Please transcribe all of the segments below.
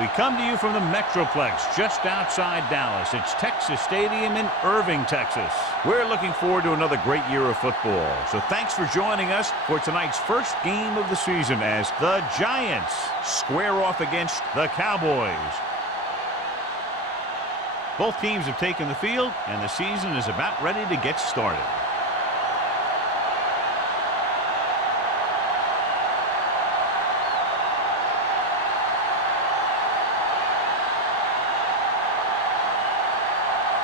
We come to you from the Metroplex just outside Dallas. It's Texas Stadium in Irving, Texas. We're looking forward to another great year of football. So thanks for joining us for tonight's first game of the season as the Giants square off against the Cowboys. Both teams have taken the field, and the season is about ready to get started.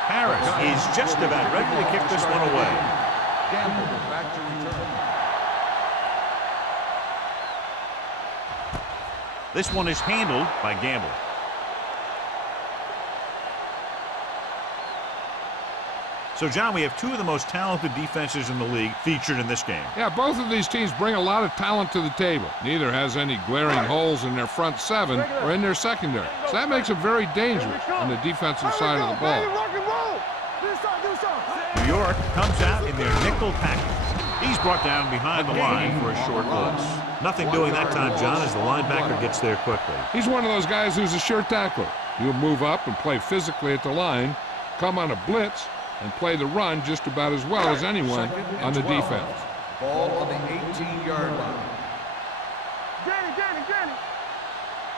Harris is just about ready to kick this one away. Gamble back to return. This one is handled by Gamble. So, John, we have two of the most talented defenses in the league featured in this game. Yeah, both of these teams bring a lot of talent to the table. Neither has any glaring holes in their front seven or in their secondary. So that makes it very dangerous on the defensive side of the ball. New York comes out in their nickel package. He's brought down behind the line for a short loss. Nothing doing that time, John, as the linebacker gets there quickly. He's one of those guys who's a sure tackler. He'll move up and play physically at the line, come on a blitz, and play the run just about as well as anyone on the defense. Ball on the 18-yard line.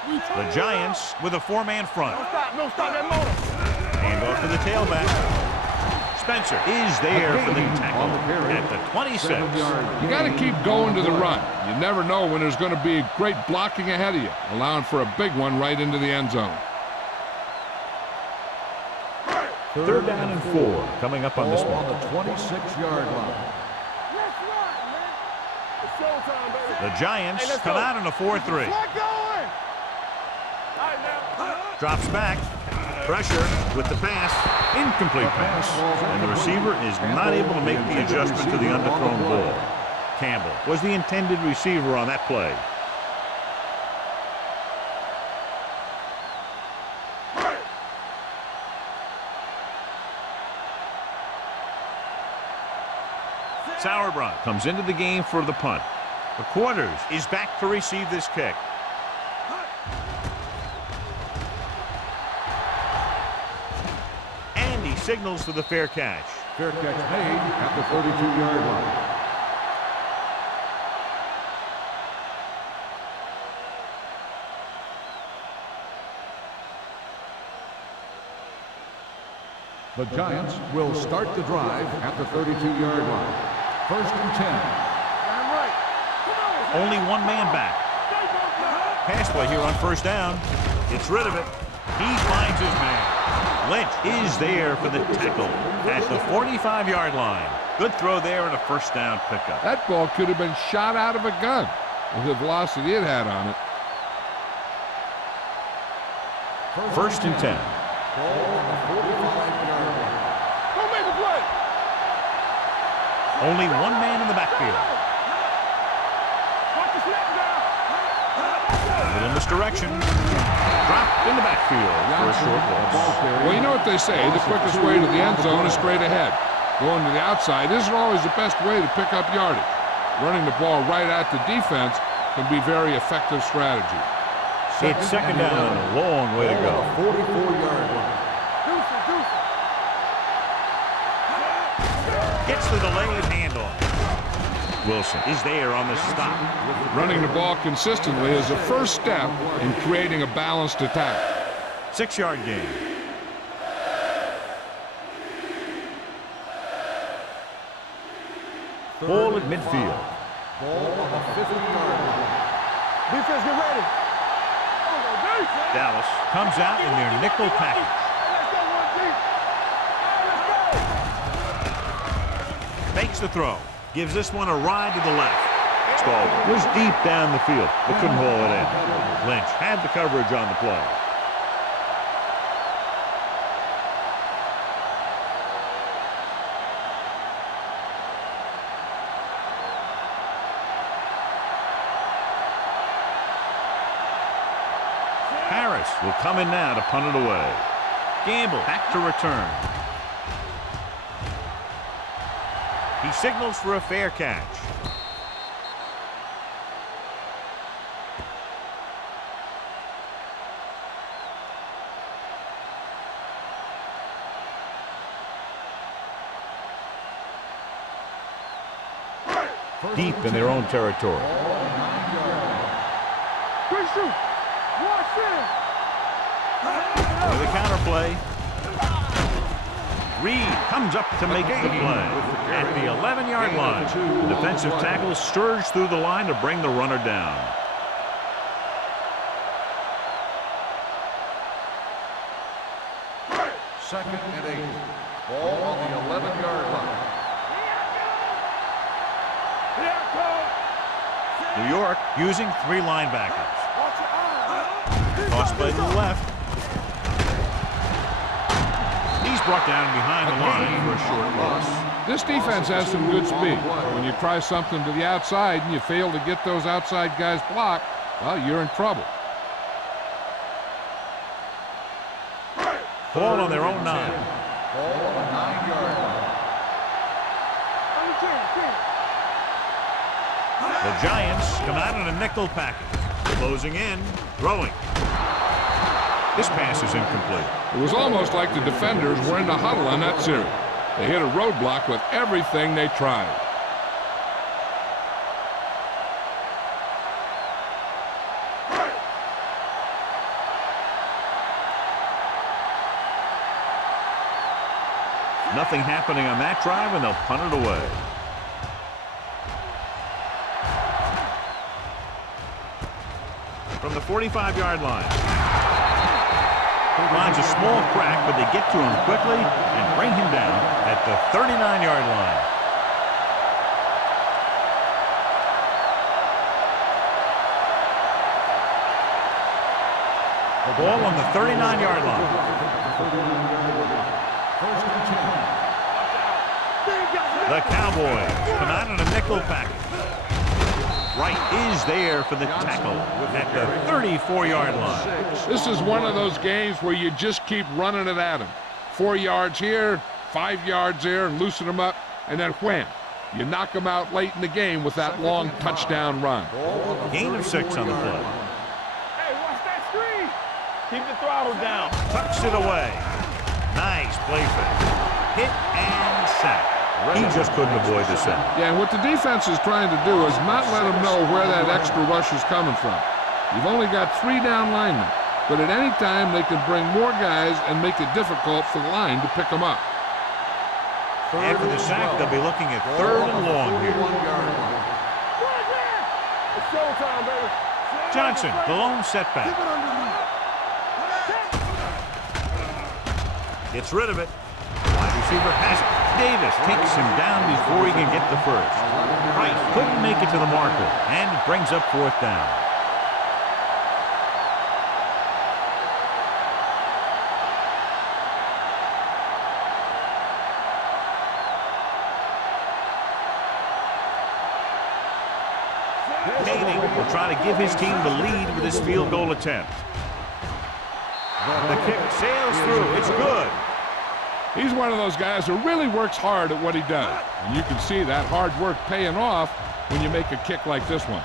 The Giants with a four-man front. No stop that motor. Hand off to the tailback. Spencer is there for the tackle at the 26. You got to keep going to the run. You never know when there's going to be great blocking ahead of you, allowing for a big one right into the end zone. Third down and 4 coming up on this one. On the 26-yard line. The Giants come out in a 4-3. Drops back. Pressure with the pass. Incomplete pass. And the receiver is not able to make the adjustment to the underthrown ball. Campbell was the intended receiver on that play. Sauerbrunn comes into the game for the punt. The Quarters is back to receive this kick. And he signals for the fair catch. Fair catch made at the 32-yard line. The Giants will start the drive at the 32-yard line. First and 10. Only one man back. Pass play here on first down. Gets rid of it. He finds his man. Lynch is there for the tackle at the 45-yard line. Good throw there and a first down pickup. That ball could have been shot out of a gun with the velocity it had on it. First and 10. Ball on the 45-yard line. Don't make the play. Only one man in the backfield. Watch the snap down. A little misdirection. Dropped in the backfield for a short loss. Well, you know what they say, the quickest way to the end zone is straight ahead. Going to the outside isn't always the best way to pick up yardage. Running the ball right at the defense can be very effective strategy. It's second down and a long way to go. 44-yard line. Gets the delayed handoff. Wilson is there on the stop. Running the ball consistently is the first step in creating a balanced attack. 6-yard gain. Ball at midfield. Ball on the 50-yard line. Defense, get ready. Dallas comes out in their nickel package. Makes the throw. Gives this one a ride to the left. Ball was deep down the field, but couldn't haul it in. Lynch had the coverage on the play. Harris will come in now to punt it away. Gamble back to return. He signals for a fair catch. deep in their own territory. Quick shoot. Watch in. With a counter play. Reed comes up to make the play at the 11-yard line. The defensive tackle surged through the line to bring the runner down. Second and 8. Ball on the 11-yard line. New York using 3 linebackers. Toss play to the left. He's brought down behind the line for a short loss. This defense has some good speed. When you try something to the outside and you fail to get those outside guys blocked, well, you're in trouble. Ball on their own 9. Ball on the 9-yard line. The Giants come out in a nickel package. Closing in, throwing. This pass is incomplete. It was almost like the defenders were in the huddle on that series. They hit a roadblock with everything they tried. Nothing happening on that drive, and they'll punt it away. From the 45-yard line. Finds a small crack, but they get to him quickly and bring him down at the 39-yard line. The ball on the 39-yard line. The Cowboys come out in a nickel package. Wright is there for the tackle at the 34-yard line. This is one of those games where you just keep running it at them. 4 yards here, 5 yards there, and loosen them up, and then wham. You knock them out late in the game with that long touchdown run. Gain of 6 on the play. Hey, watch that screen. Keep the throttle down. Tucks it away. Nice play fake. Hit and sack. He just couldn't avoid the sack. Yeah, and what the defense is trying to do is not let them know where that extra rush is coming from. You've only got 3 down linemen, but at any time they can bring more guys and make it difficult for the line to pick them up. After the sack, they'll be looking at 3rd and long here. It's showtime, baby. Johnson, the lone setback. Gets rid of it. Wide receiver has it. Davis takes him down before he can get the first. Wright couldn't make it to the marker, and it brings up 4th down. Manning will try to give his team the lead with his field goal attempt. The kick sails through. It's good. He's one of those guys who really works hard at what he does. And you can see that hard work paying off when you make a kick like this one.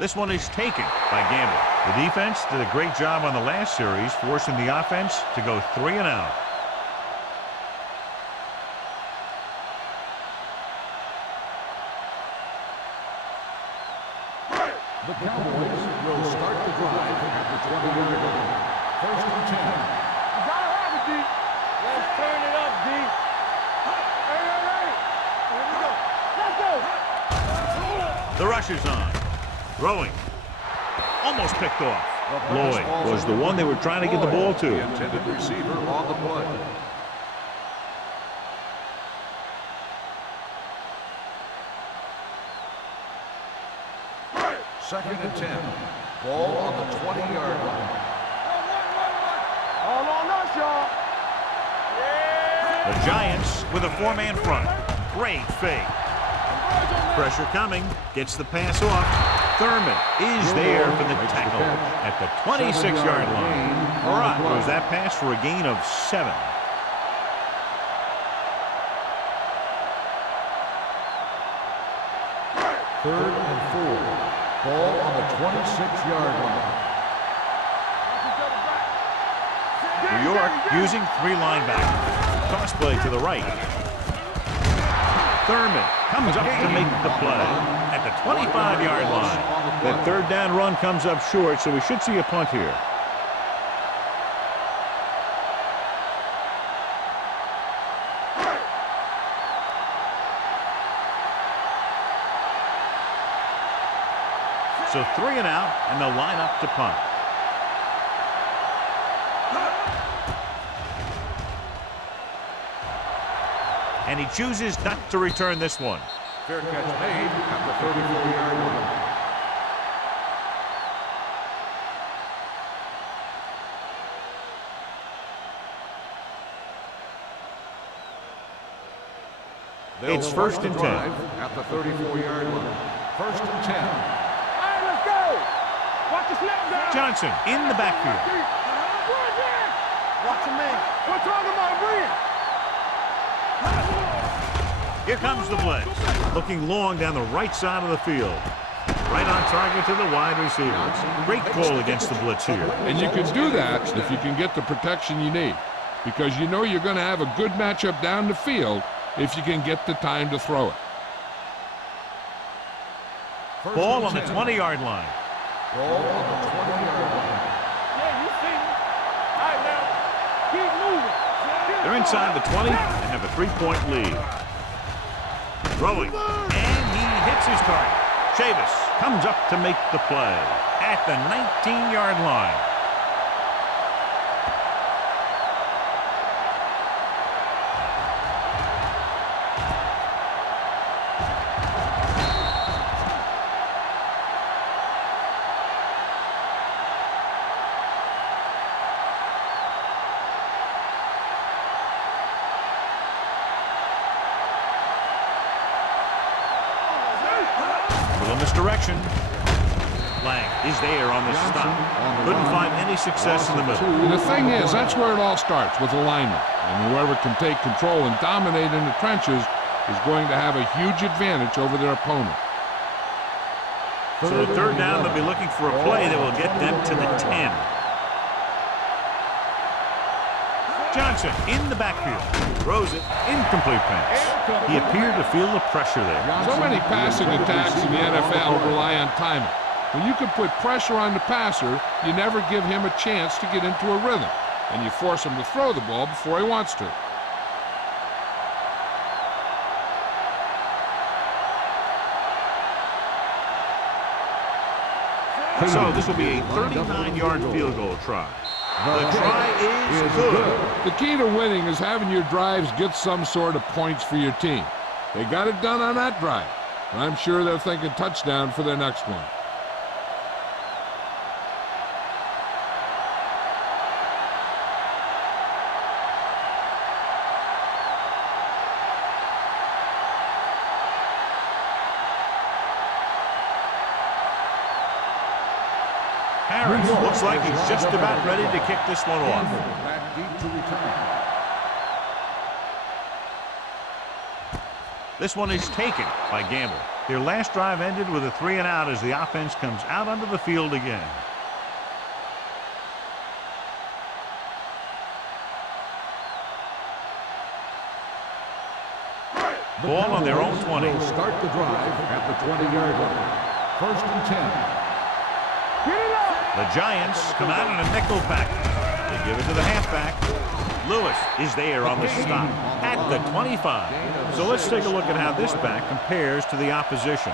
This one is taken by Gamble. The defense did a great job on the last series, forcing the offense to go 3 and out. The Cowboys will start the drive at the 20-yard line. 1st and 10. You gotta have it, D. Let's turn it up, D. Hey, here we go. Let's go. The rush is on. Throwing. Almost picked off. Lloyd was the one they were trying to get the ball to. The intended receiver on the play. Second and 10. Ball on the 20-yard line. All on us, y'all. The Giants with a 4-man front. Great fake. Pressure coming. Gets the pass off. Thurman is there for the tackle at the 26-yard line. Barat throws that pass for a gain of 7. Third and 4. Ball on the 26-yard line. New York using 3 linebackers. Toss play to the right. Thurman comes up to make the play at the 25-yard line. That third down run comes up short, so we should see a punt here. So 3 and out, and they'll line up to punt. And he chooses not to return this one. Fair catch made at the 34-yard line. It's first and 10. At the 34-yard line. First and 10. All right, let's go. Watch the snap down. Johnson in the backfield. Watch him, man. We're talking about bringing. Here comes the blitz. Looking long down the right side of the field. Right on target to the wide receiver. Great call against the blitz here. And you can do that if you can get the protection you need, because you know you're going to have a good matchup down the field if you can get the time to throw it. Ball on the 20-yard line. Ball on the 20-yard line. Yeah, you see him. All right, now. Keep moving. They're inside the 20 and have a 3-point lead. Throwing, and he hits his target. Chavis comes up to make the play at the 19-yard line. Misdirection. Lang is there on the stop. Couldn't find any success in the middle. And the thing is, that's where it all starts, with alignment. And whoever can take control and dominate in the trenches is going to have a huge advantage over their opponent. So the third down, they'll be looking for a play that will get them to the 10. Johnson in the backfield. Throws it. Incomplete pass. He appeared to feel the pressure there. So many passing attacks in the NFL rely on timing. When you can put pressure on the passer, you never give him a chance to get into a rhythm, and you force him to throw the ball before he wants to. So this will be a 39-yard field goal try. The try is good. The key to winning is having your drives get some sort of points for your team. They got it done on that drive, and I'm sure they're thinking touchdown for their next one. Harris looks like he's just about ready to kick this one off. Back deep to return. This one is taken by Gamble. Their last drive ended with a 3 and out as the offense comes out onto the field again. Ball on their own 20. Will start the drive at the 20-yard line. First and 10. The Giants come out in a nickel package. They give it to the halfback. Lewis is there on the stop at the 25. So let's take a look at how this back compares to the opposition.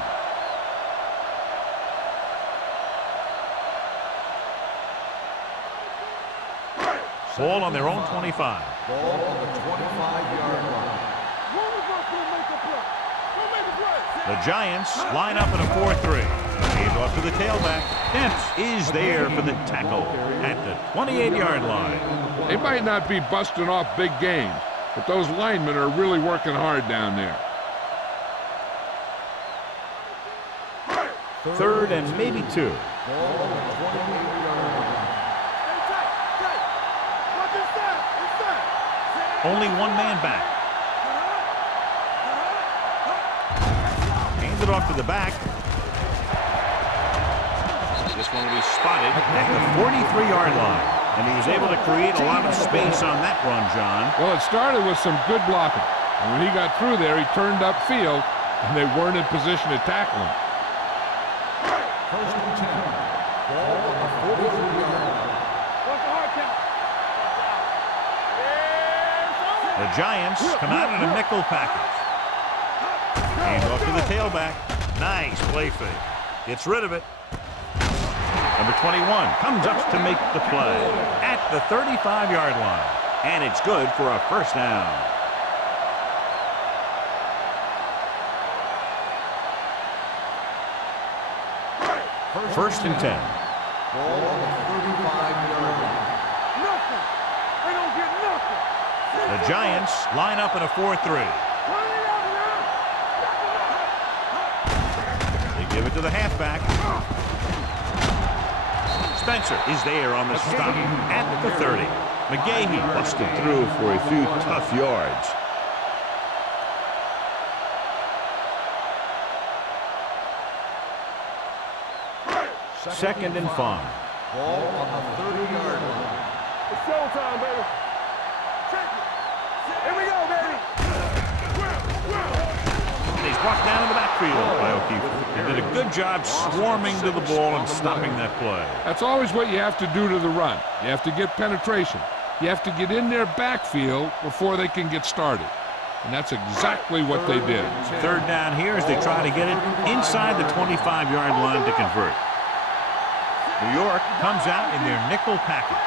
Ball on their own 25. Ball on the 25-yard line. The Giants line up in a 4-3. Hand off to the tailback. Dents is there for the tackle at the 28-yard line. They might not be busting off big games, but those linemen are really working hard down there. Third and maybe 2. Ball on the 28-yard line. Only one man back. Hands it off to the back. This one will be spotted at the 43-yard line. And he was able to create a lot of space on that run, John. Well, it started with some good blocking. And when he got through there, he turned upfield, and they weren't in position to tackle him. First and 10. Ball on the 43-yard line. What's the hard count? The Giants come out in a nickel package. Hand off to the tailback. Nice play fake. Gets rid of it. Number 21 comes up to make the play at the 35-yard line. And it's good for a first down. First and 10. Ball on the 35-yard line. Nothing. They don't get nothing. The Giants line up in a 4-3. They give it to the halfback. Spencer is there on the stop at the 30. McGahee busted through for a few tough yards. Second and 5. Ball on the 30-yard line. It's showtime, baby. Check it. Here we go, baby. He's brought down in the backfield by O'Keefe. He did a good job swarming to the ball and stopping that play. That's always what you have to do to the run. You have to get penetration. You have to get in their backfield before they can get started. And that's exactly what they did. Third down here as they try to get it inside the 25-yard line to convert. New York comes out in their nickel package.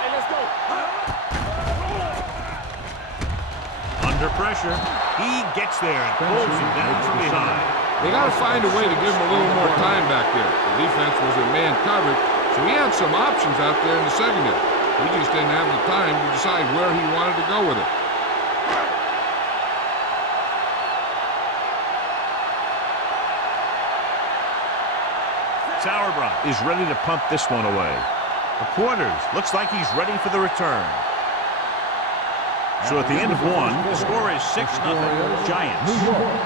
Hey, let's go. Under pressure, he gets there and pulls him down from behind. They got to find a way to give him a little more time back there. The defense was in man coverage, so he had some options out there in the secondary. He just didn't have the time to decide where he wanted to go with it. Sauerbrei is ready to punt this one away. The Quarters looks like he's ready for the return. So at the end of one, the score is 6-0 Giants. New York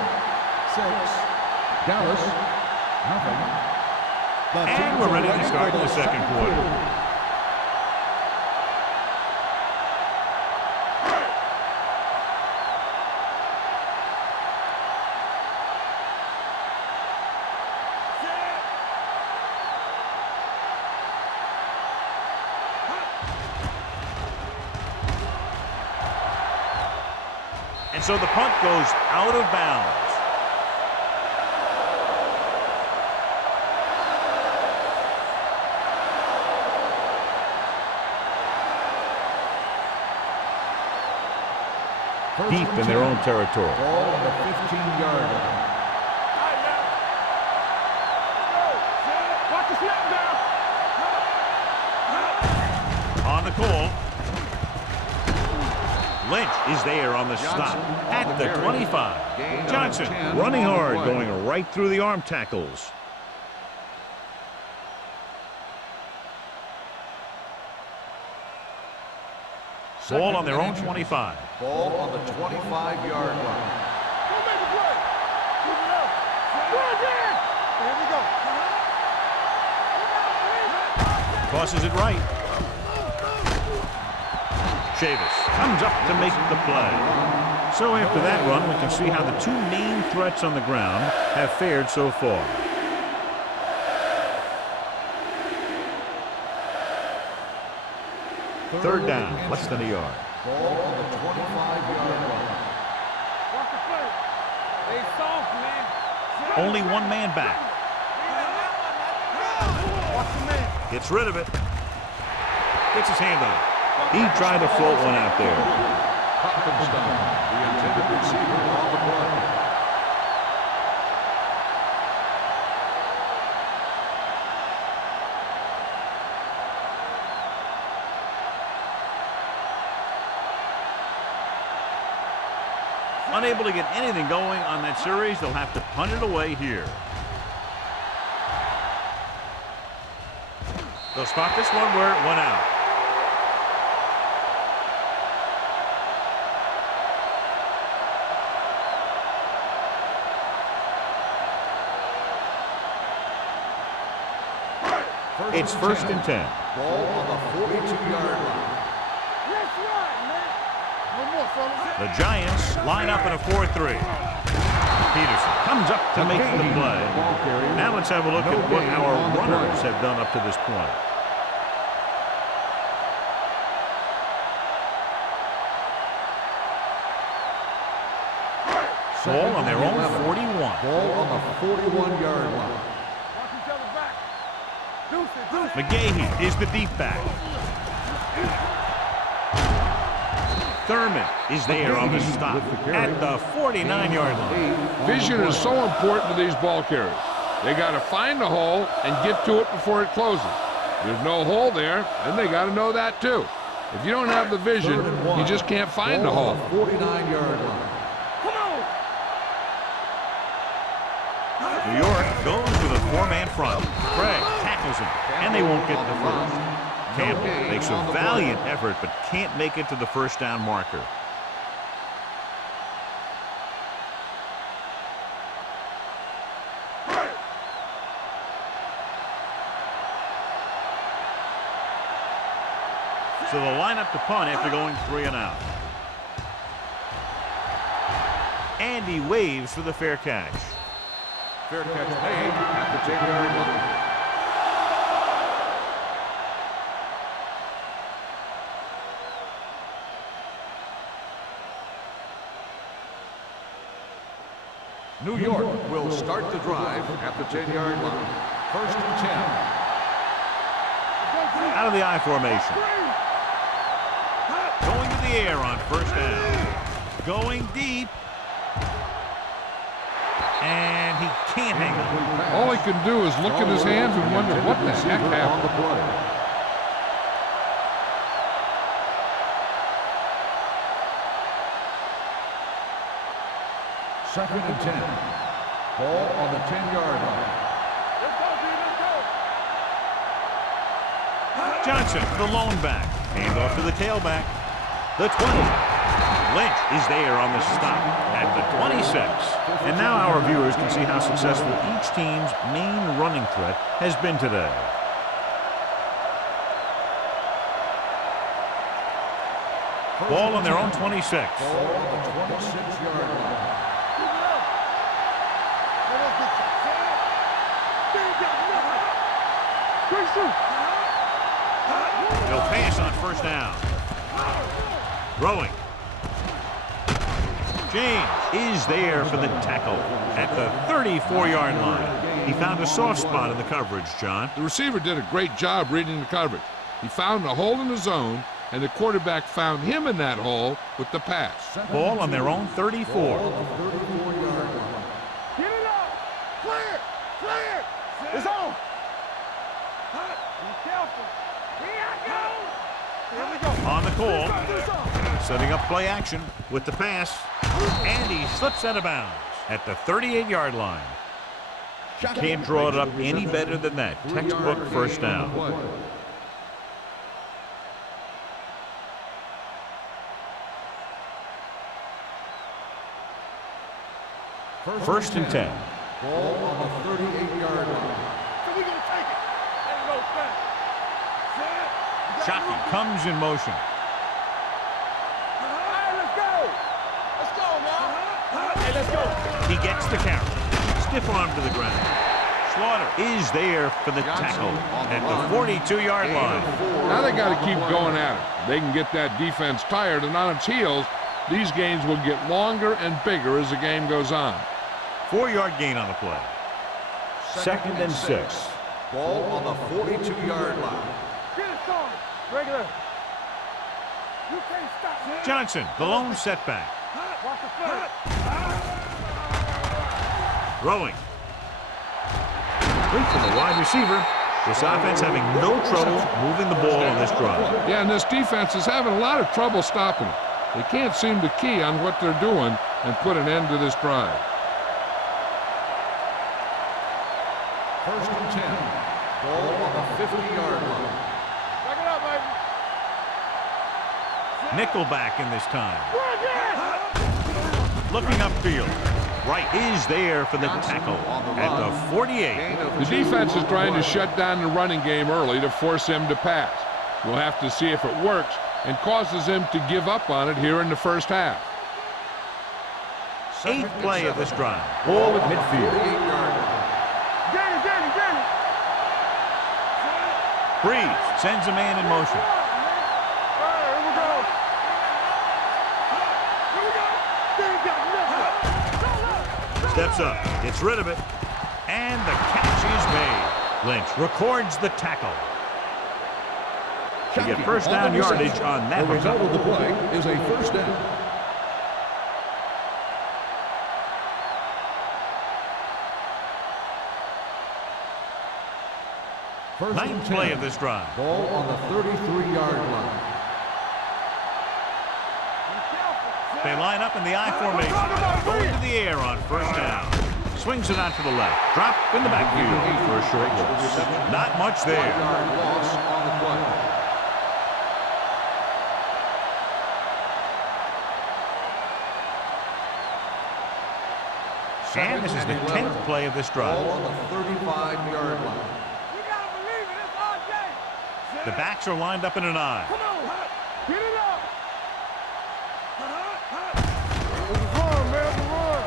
6, Dallas nothing. And we're ready to start the second quarter. And so the punt goes out of bounds. Deep in their own territory. Ball on the 15-yard line. Watch the snap down. On the call. Lynch is there on the stop at the 25. Johnson running hard, going right through the arm tackles. Ball on their own 25. Ball on the 25-yard line. Go make a play. Keep it up. Go again. Here we go. Tosses it right. Chavis comes up to make the play. So after that run, we can see how the two main threats on the ground have fared so far. Third down, less than a yard. Ball on the 25-yard line. Watch the play. They soft, man. Only one man back. Watch the man. Gets rid of it. Gets his hand on it. He tried to float one out there. Hoppenstein, the intended receiver on the play. Unable to get anything going on that series, they'll have to punt it away here. They'll spot this one where it went out. It's first and 10. Ball on the 42-yard line. Let's run, man. No more, fellas. The Giants line up in a 4-3. Peterson comes up to make the play. Now let's have a look at what our runners have done up to this point. Ball on their own 41. Ball on the 41-yard line. Watch each other back. Deuce it, deuce it. McGahee is the deep back. Thurman is there on the stop at the 49-yard line. Vision is so important to these ball carriers. They got to find the hole and get to it before it closes. There's no hole there, and they got to know that too. If you don't have the vision, you just can't find the hole. 49-yard line. New York goes with a four-man front. Craig tackles him, and they won't get the first. Campbell makes a valiant effort, but can't make it to the first down marker. So they'll line up to punt after going 3 and out. Andy waves for the fair catch. Fair catch made at the 10-yard line. New York will start the drive at the 10-yard line. First and 10. Out of the I formation. Going to the air on first down. Going deep. And he can't hang on. All he can do is look at his hands and wonder what the heck happened. Second and 10. Ball on the 10-yard line. Let's go, D, let's go. Johnson, the lone back. Hand off to the tailback. The 20. Lynch is there on the stop at the 26. And now our viewers can see how successful each team's main running threat has been today. Ball on their own 26. Ball on the 26-yard line. Keep it up. Let us get you. They ain't got nothing. Quick shoot. They'll pass on first down. Throwing. James is there for the tackle at the 34-yard line. He found a soft spot in the coverage, John. The receiver did a great job reading the coverage. He found a hole in the zone, and the quarterback found him in that hole with the pass. Ball on their own 34. Ball on the 34-yard line. Get it up. Clear. Clear. It's on. Be careful. Here I go. Here we go. On the call. It's on. Setting up play action with the pass. And he slips out of bounds at the 38-yard line. Can't draw it up any better than that. Textbook first down. First and 10. Ball on the 38-yard line. So we gonna take it. Ain't no thing. Set. Shockey comes in motion. All right, let's go. Let's go now. Hey, let's go. He gets the carry. Stiff arm to the ground. Slaughter is there for the tackle at the 42-yard line. Now they got to keep going at it. They can get that defense tired, and on its heels, these games will get longer and bigger as the game goes on. 4-yard gain on the play. Second and 6. Ball on the 42-yard line. Get it started. Regular. You can't stop me. Johnson, the lone setback. Watch the flag. Throwing. Complete to the wide receiver. This offense having no trouble moving the ball on this drive. Yeah, and this defense is having a lot of trouble stopping it. They can't seem to key on what they're doing, and put an end to this drive. First and 10. Ball on the 50-yard line. Back it up, baby. Nickelback in this time. Looking upfield. Wright is there for the tackle at the 48. The defense is trying to shut down the running game early to force him to pass. We'll have to see if it works and causes him to give up on it here in the first half. 8th play of this drive. Ball at midfield. Danny. Breeze sends a man in motion. All right, here we go. Danny got nothing. Steps up, gets rid of it, and the catch is made. Lynch records the tackle. To get first down yardage on that The result one. of the play is a first down. First and 9th 10. play of this drive. Ball on the 33-yard line. They line up in the I formation. Going to the air on first down. Swings it out to the left. Drop in the backfield for a short loss. Not much there. 5-yard loss on the play. And this is the 10th play of this drive. Ball on the 35-yard line. You gotta believe it. It's all day. The backs are lined up in an I. Come on. Get it up. It's a run, man. It's a run.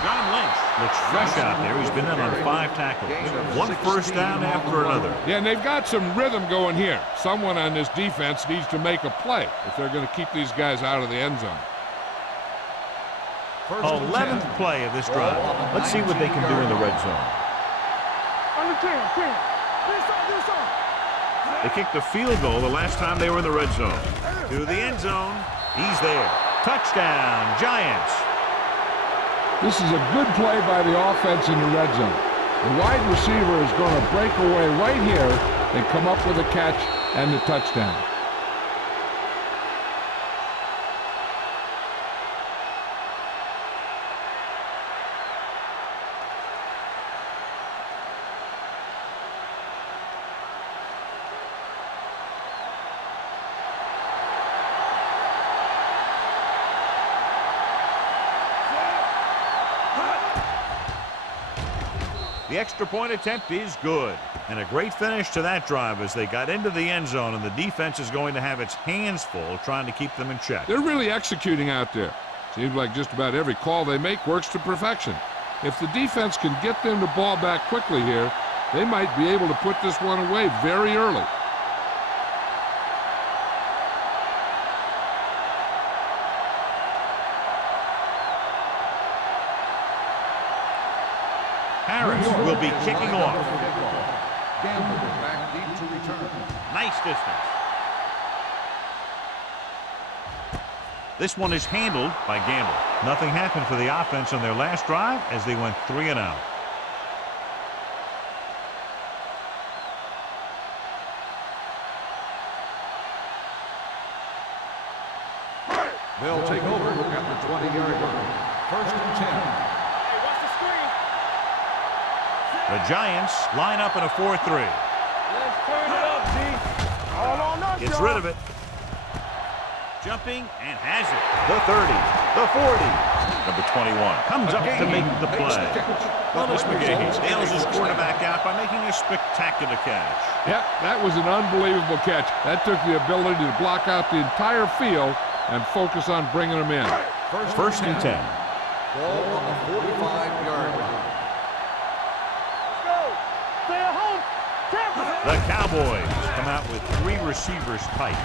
John Lynch looks fresh out there. He's been in on 5 tackles. One first down after another. Yeah, and they've got some rhythm going here. Someone on this defense needs to make a play if they're going to keep these guys out of the end zone. 11th play of this drive. Let's see what they can do in the red zone. Under 10. This on. They kicked a field goal the last time they were in the red zone. To the end zone. He's there. Touchdown, Giants. This is a good play by the offense in the red zone. The wide receiver is going to break away right here and come up with a catch and the touchdown. The extra point attempt is good. And a great finish to that drive as they got into the end zone, and the defense is going to have its hands full trying to keep them in check. They're really executing out there. Seems like just about every call they make works to perfection. If the defense can get them the ball back quickly here, they might be able to put this one away very early. Harris will be kicking off. Gamble back deep to return. Nice distance. This one is handled by Gamble. Nothing happened for the offense on their last drive as they went 3 and out. They'll take over at the 20-yard line. First and 10. Hey, watch the screen. The Giants line up in a 4-3. Let's turn it up, D. All on us, Gets y'all. rid of it. Jumping and has it. The 30, the 40. Number 21 comes up to make the play. Willis McGahee nails his quarterback out by making a spectacular catch. Yep, that was an unbelievable catch. That took the ability to block out the entire field and focus on bringing them in. First and 10. Ball on the 45-yard line. Let's go. Stay at home. Tampa. The Cowboys come out with 3 receivers tight.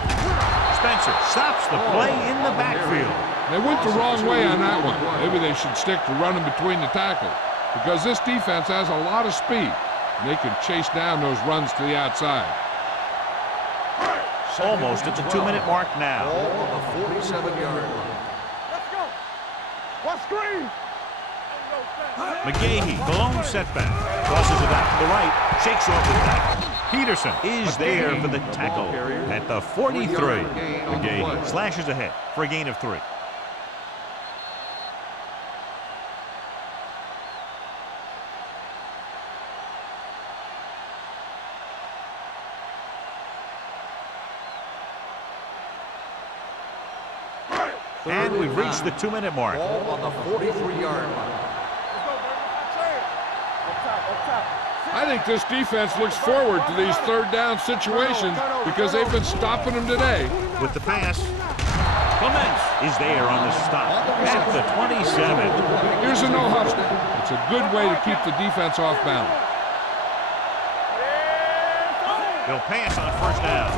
Spencer stops the play in the backfield. They went the wrong way on that one. Maybe they should stick to running between the tackles because this defense has a lot of speed. They can chase down those runs to the outside. Almost at the 2-minute mark now. Ball on the 47-yard line. Let's go. What screen? McGahee, blown setback. Crosses it out to the right. Shakes off the tackle. Peterson is there for the tackle at the 43. McGahee slashes ahead for a gain of 3. And we've reached the 2-minute mark. Ball on the 43-yard line. I think this defense looks forward to these third down situations because they've been stopping them today. With the pass, Clements is there on the stop at the 27. Here's a no huddle. It's a good way to keep the defense off balance. They'll pass on first down.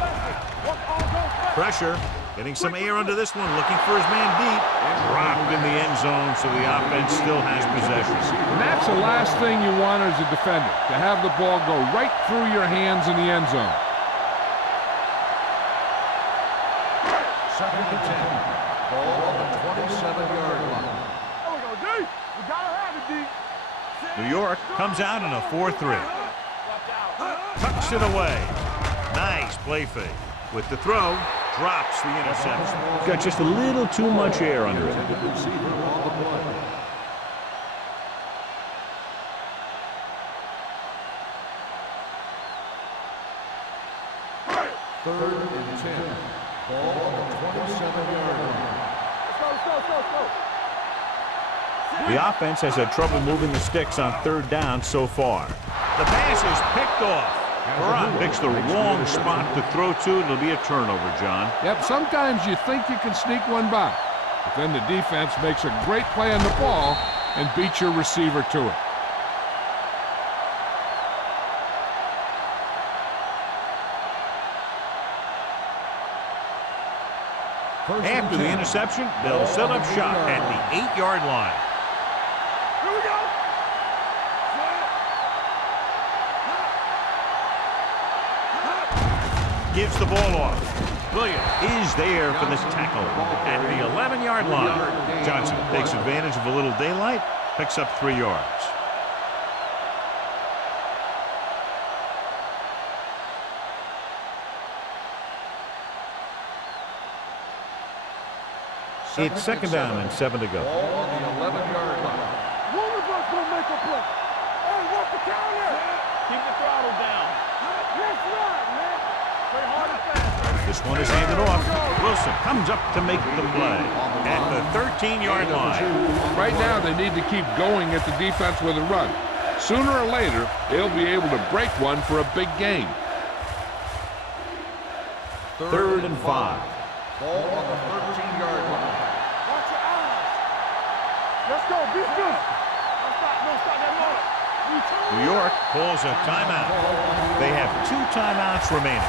Pressure. Getting some air under this one, looking for his man deep. Dropped in the end zone, so the offense still has possession. And that's the last thing you want as a defender, to have the ball go right through your hands in the end zone. 2nd and 10. Ball on the 27-yard line. There we go, D. We gotta have it, D. New York comes out in a 4-3. Tucks it away. Nice play fake. With the throw, drops the interception. Got just a little too much air under it. Receiver on the play. Third and 10. Ball on the 27-yard line. Let's go. The offense has had trouble moving the sticks on third down so far. The pass is picked off. Perron picks the wrong spot to throw to. It'll be a turnover, John. Yep, sometimes you think you can sneak one by, but then the defense makes a great play on the ball and beats your receiver to it. After the interception, they'll set up shop at the 8-yard line. Here we go. Gives the ball off. Williams is there for this tackle at the 11-yard line. Johnson takes advantage of a little daylight, picks up 3 yards. It's 2nd down and 7 to go. Ball on the 11-yard line. One of us gonna make a play. Hey, what's the counter? Keep the throttle down. Yes, right, man. Play hard and fast. This one is handed off. Wilson comes up to make the play at the 13-yard line. Right now, they need to keep going at the defense with a run. Sooner or later, they'll be able to break one for a big gain. 3rd and 5. Ball on the 13-yard line. Watch your eyes. Let's go. Be good. Don't stop that moment. New York calls a timeout. They have 2 timeouts remaining.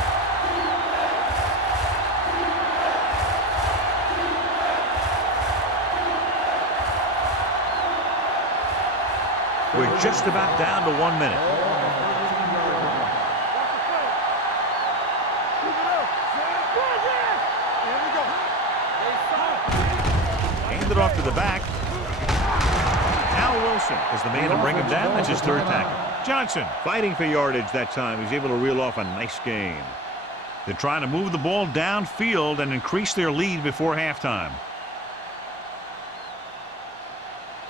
We're just about down to 1 minute. Hand it off to the back. Now Wilson is the man to bring him down. That's his 3rd tackle. Johnson fighting for yardage that time. He's able to reel off a nice gain. They're trying to move the ball downfield and increase their lead before halftime.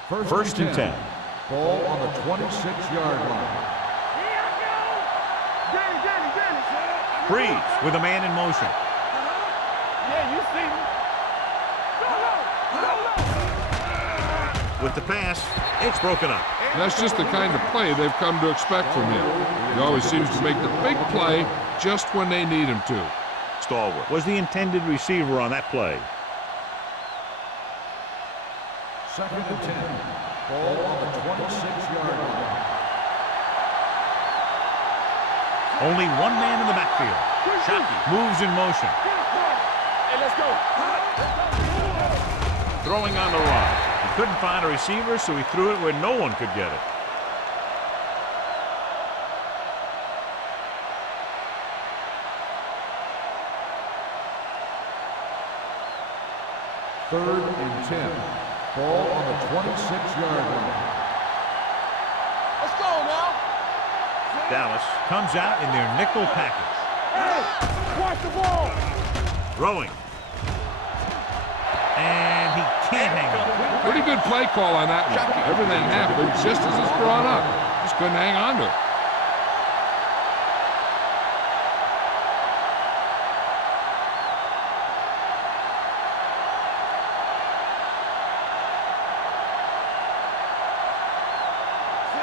1st and 10. Ball on the 26-yard line. Breeze with a man in motion. Yeah, you see me. With the pass, it's broken up. And that's just the kind of play they've come to expect from him. He always seems to make the big play just when they need him to. Stallworth was the intended receiver on that play. 2nd and 10. Ball on the 26-yard line. Only one man in the backfield. Shockey moves in motion. Hey, let's go. Throwing on the run. He couldn't find a receiver, so he threw it where no one could get it. Third and 10. Ball on the 26-yard line. Let's go now. Dallas comes out in their nickel package. Hey, watch the ball. Throwing. And he can't hang on. Pretty good play call on that one. Everything happened just as it's drawn up. Just couldn't hang on to it.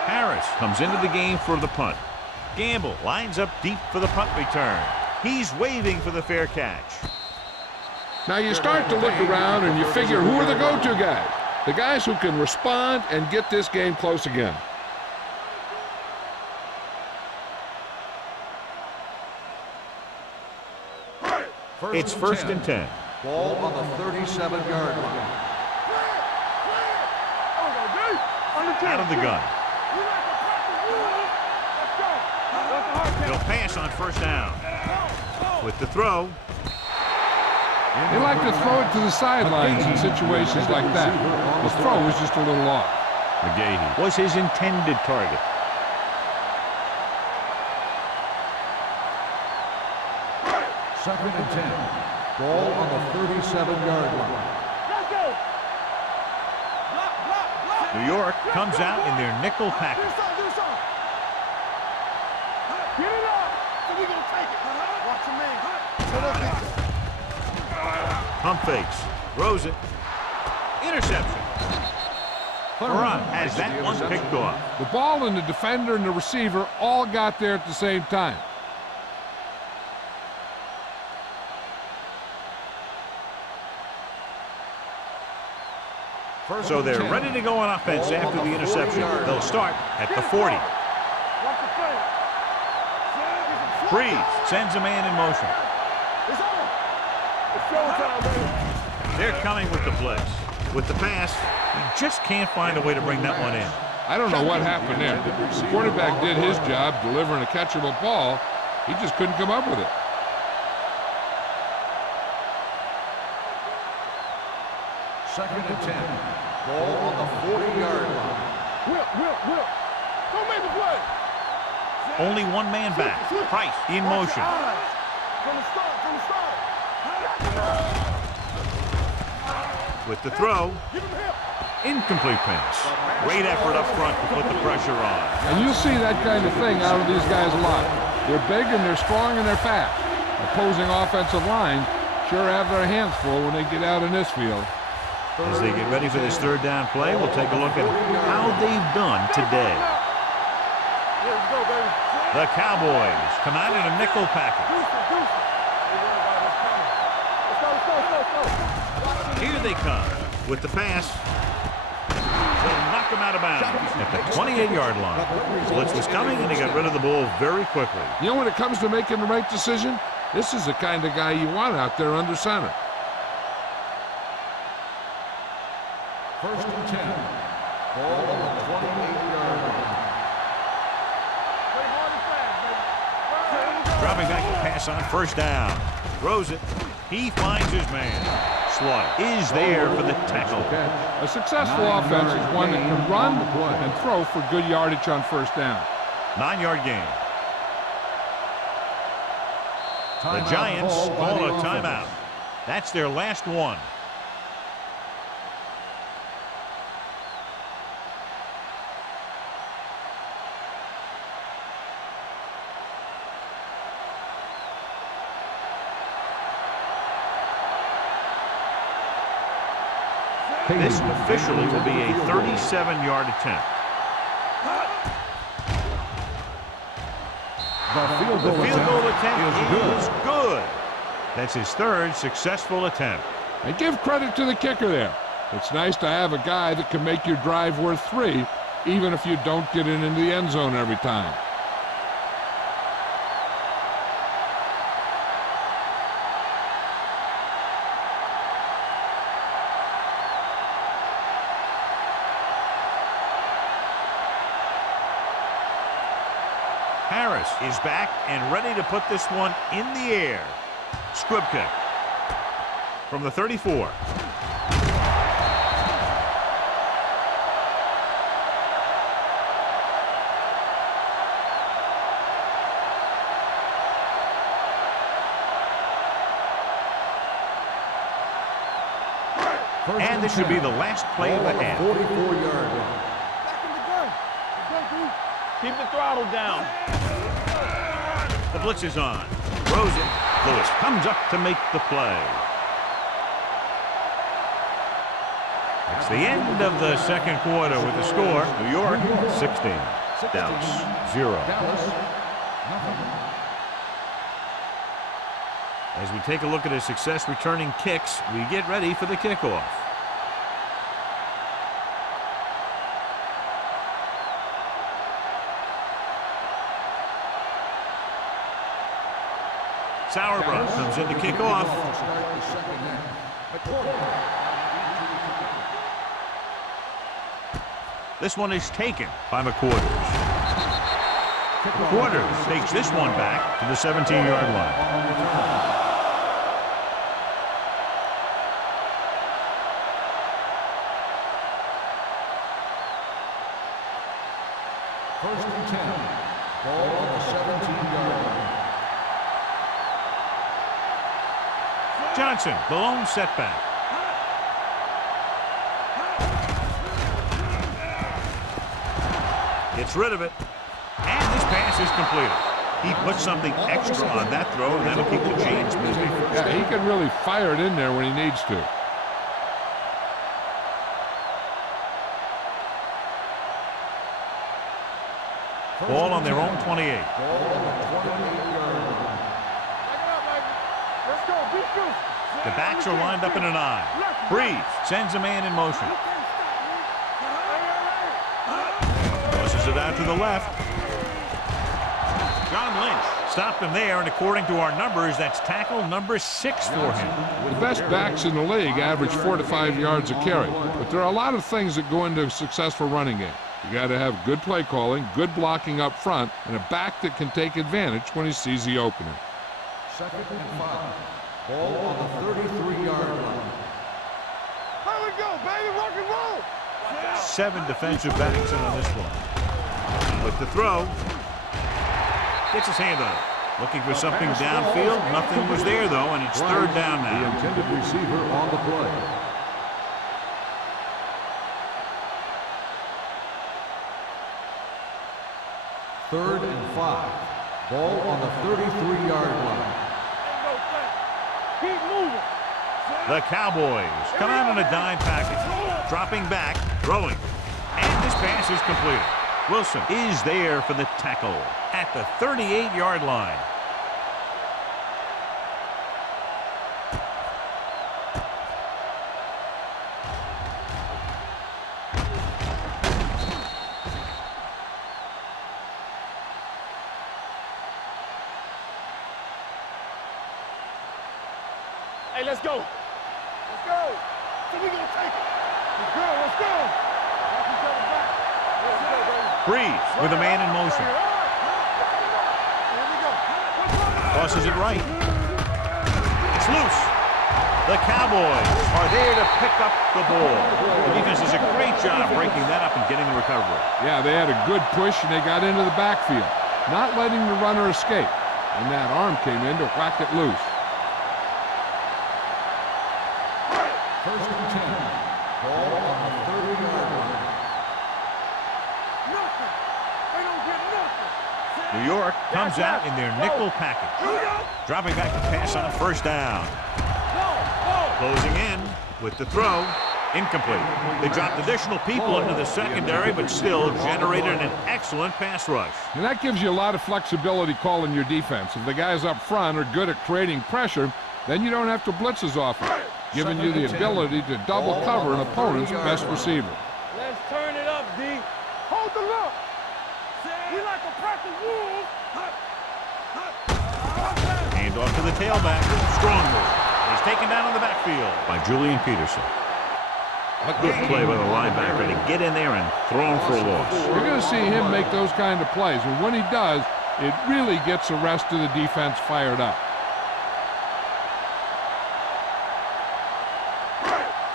Harris comes into the game for the punt. Gamble lines up deep for the punt return. He's waving for the fair catch. Now you start to look around and you figure, who are the go-to guys? The guys who can respond and get this game close again. It's first and 10. Ball on the 37-yard line. Out of the gun. They'll pass on first down. With the throw. They like to throw it to the sidelines in situations like that. The throw was just a little off. McGahee was his intended target. Second and 10. Ball on the 37-yard line. New York comes out in their nickel package. Get it up. So we gonna take it. Watch your man. Pump fakes. Throws it. Interception. Perron has that one picked off. The ball and the defender and the receiver all got there at the same time. So they're ready to go on offense after the interception. They'll start at the 40. Watch the play. Breeze sends a man in motion. It's on. It's showtime, baby. They're coming with the blitz. With the pass, he just can't find a way to bring that one in. I don't know what happened there. The quarterback did his job delivering a catchable ball. He just couldn't come up with it. Second and 10. Ball on the 40-yard line. Will. Don't make the play. Only one man back. Price in motion. From the start. With the throw. Give him help. Incomplete pass. Great effort up front to put the pressure on. And you'll see that kind of thing out of these guys a lot. They're big and they're strong and they're fast. Opposing offensive lines sure have their hands full when they get out in this field. As they get ready for this third down play, we'll take a look at how they've done today. Here we go, baby. The Cowboys come out in a nickel package. Let's go. Here they come with the pass. They'll knock him out of bounds at the 28-yard line. Blitz was coming, and he got rid of the ball very quickly. You know, when it comes to making the right decision, this is the kind of guy you want out there under center. First and 10. Ball on the 28-yard line. Play hard and fast, baby. Dropping back to pass on first down. Throws it. He finds his man. Slaughter is there for the tackle. A successful offense is one that can run and throw for good yardage on first down. 9-yard gain. The Giants call a timeout. That's their last one. This officially will be a 37-yard attempt. The field The goal field goal attempt is is good. That's his third successful attempt. And give credit to the kicker there. It's nice to have a guy that can make your drive worth 3, even if you don't get it into the end zone every time. Harris is back and ready to put this one in the air. Squib kick from the 34. And this should be the last play of the half. 44-yard line. Back in the gun. Let's go, D. Keep the throttle down. The blitz is on. Throws it. Lewis comes up to make the play. It's the end of the second quarter with the score. New York 16. Dallas 0. Dallas, nothing. As we take a look at his success returning kicks, we get ready for the kickoff. Sauerbrunn comes in to kick off. Start the second half. At quarterback. This one is taken by McQuarters. McQuarters takes this one back to the 17-yard line. First and 10. Ball on the 17-yard line. Johnson, the lone setback. Gets rid of it. And this pass is completed. He puts something extra on that throw, and that'll keep the chains moving. Yeah, he can really fire it in there when he needs to. Ball on their own 28. Ball on the 28-yard line. Back it up, Mikey. Let's go. Beat you. The backs are lined up in an I. Breeze sends a man in motion. Tosses it out to the left. John Lynch stopped him there, and according to our numbers, that's tackle number 6 for him. The best backs in the league average 4 to 5 yards a carry, but there are a lot of things that go into a successful running game. You got to have good play calling, good blocking up front, and a back that can take advantage when he sees the opening. Second and 5. Ball on the 33-yard line. Here we go, baby. Rock and roll. 7 defensive backs in on this one. With the throw. Gets his hand on it. Looking for something downfield. Nothing was there, though, and it's third down The now. intended receiver on the play. Third and 5. Ball on the 33-yard line. Keep moving. The Cowboys come out in a dime package. Dropping back, throwing. And this pass is completed. Wilson is there for the tackle at the 38-yard line. Hey, let's go. Let's go. So we gonna take it. Let's go. Let's go. Watch each other back. Let's go, baby. Breeze with a man in motion. Here we go. Tosses it right. It's loose. The Cowboys are there to pick up the ball. The defense does a great job breaking that up and getting the recovery. Yeah, they had a good push, and they got into the backfield, not letting the runner escape. And that arm came in to whack it loose. First and 10. Ball on the 30-yard line. Nothing. They don't get nothing. New York comes out in their nickel package. Dropping back to pass on first down. Closing in with the throw. Incomplete. They dropped additional people into the secondary, but still generated an excellent pass rush. And that gives you a lot of flexibility calling your defense. If the guys up front are good at creating pressure, then you don't have to blitz as often, giving you the ability to double cover an opponent's best receiver. Let's turn it up, D. Hold the look. We like to practice rules. Hand off to the tailback. Strong move. He's taken down in the backfield by Julian Peterson. A good play by the linebacker to get in there and throw him for a loss. You're going to see him make those kind of plays, and when he does, it really gets the rest of the defense fired up.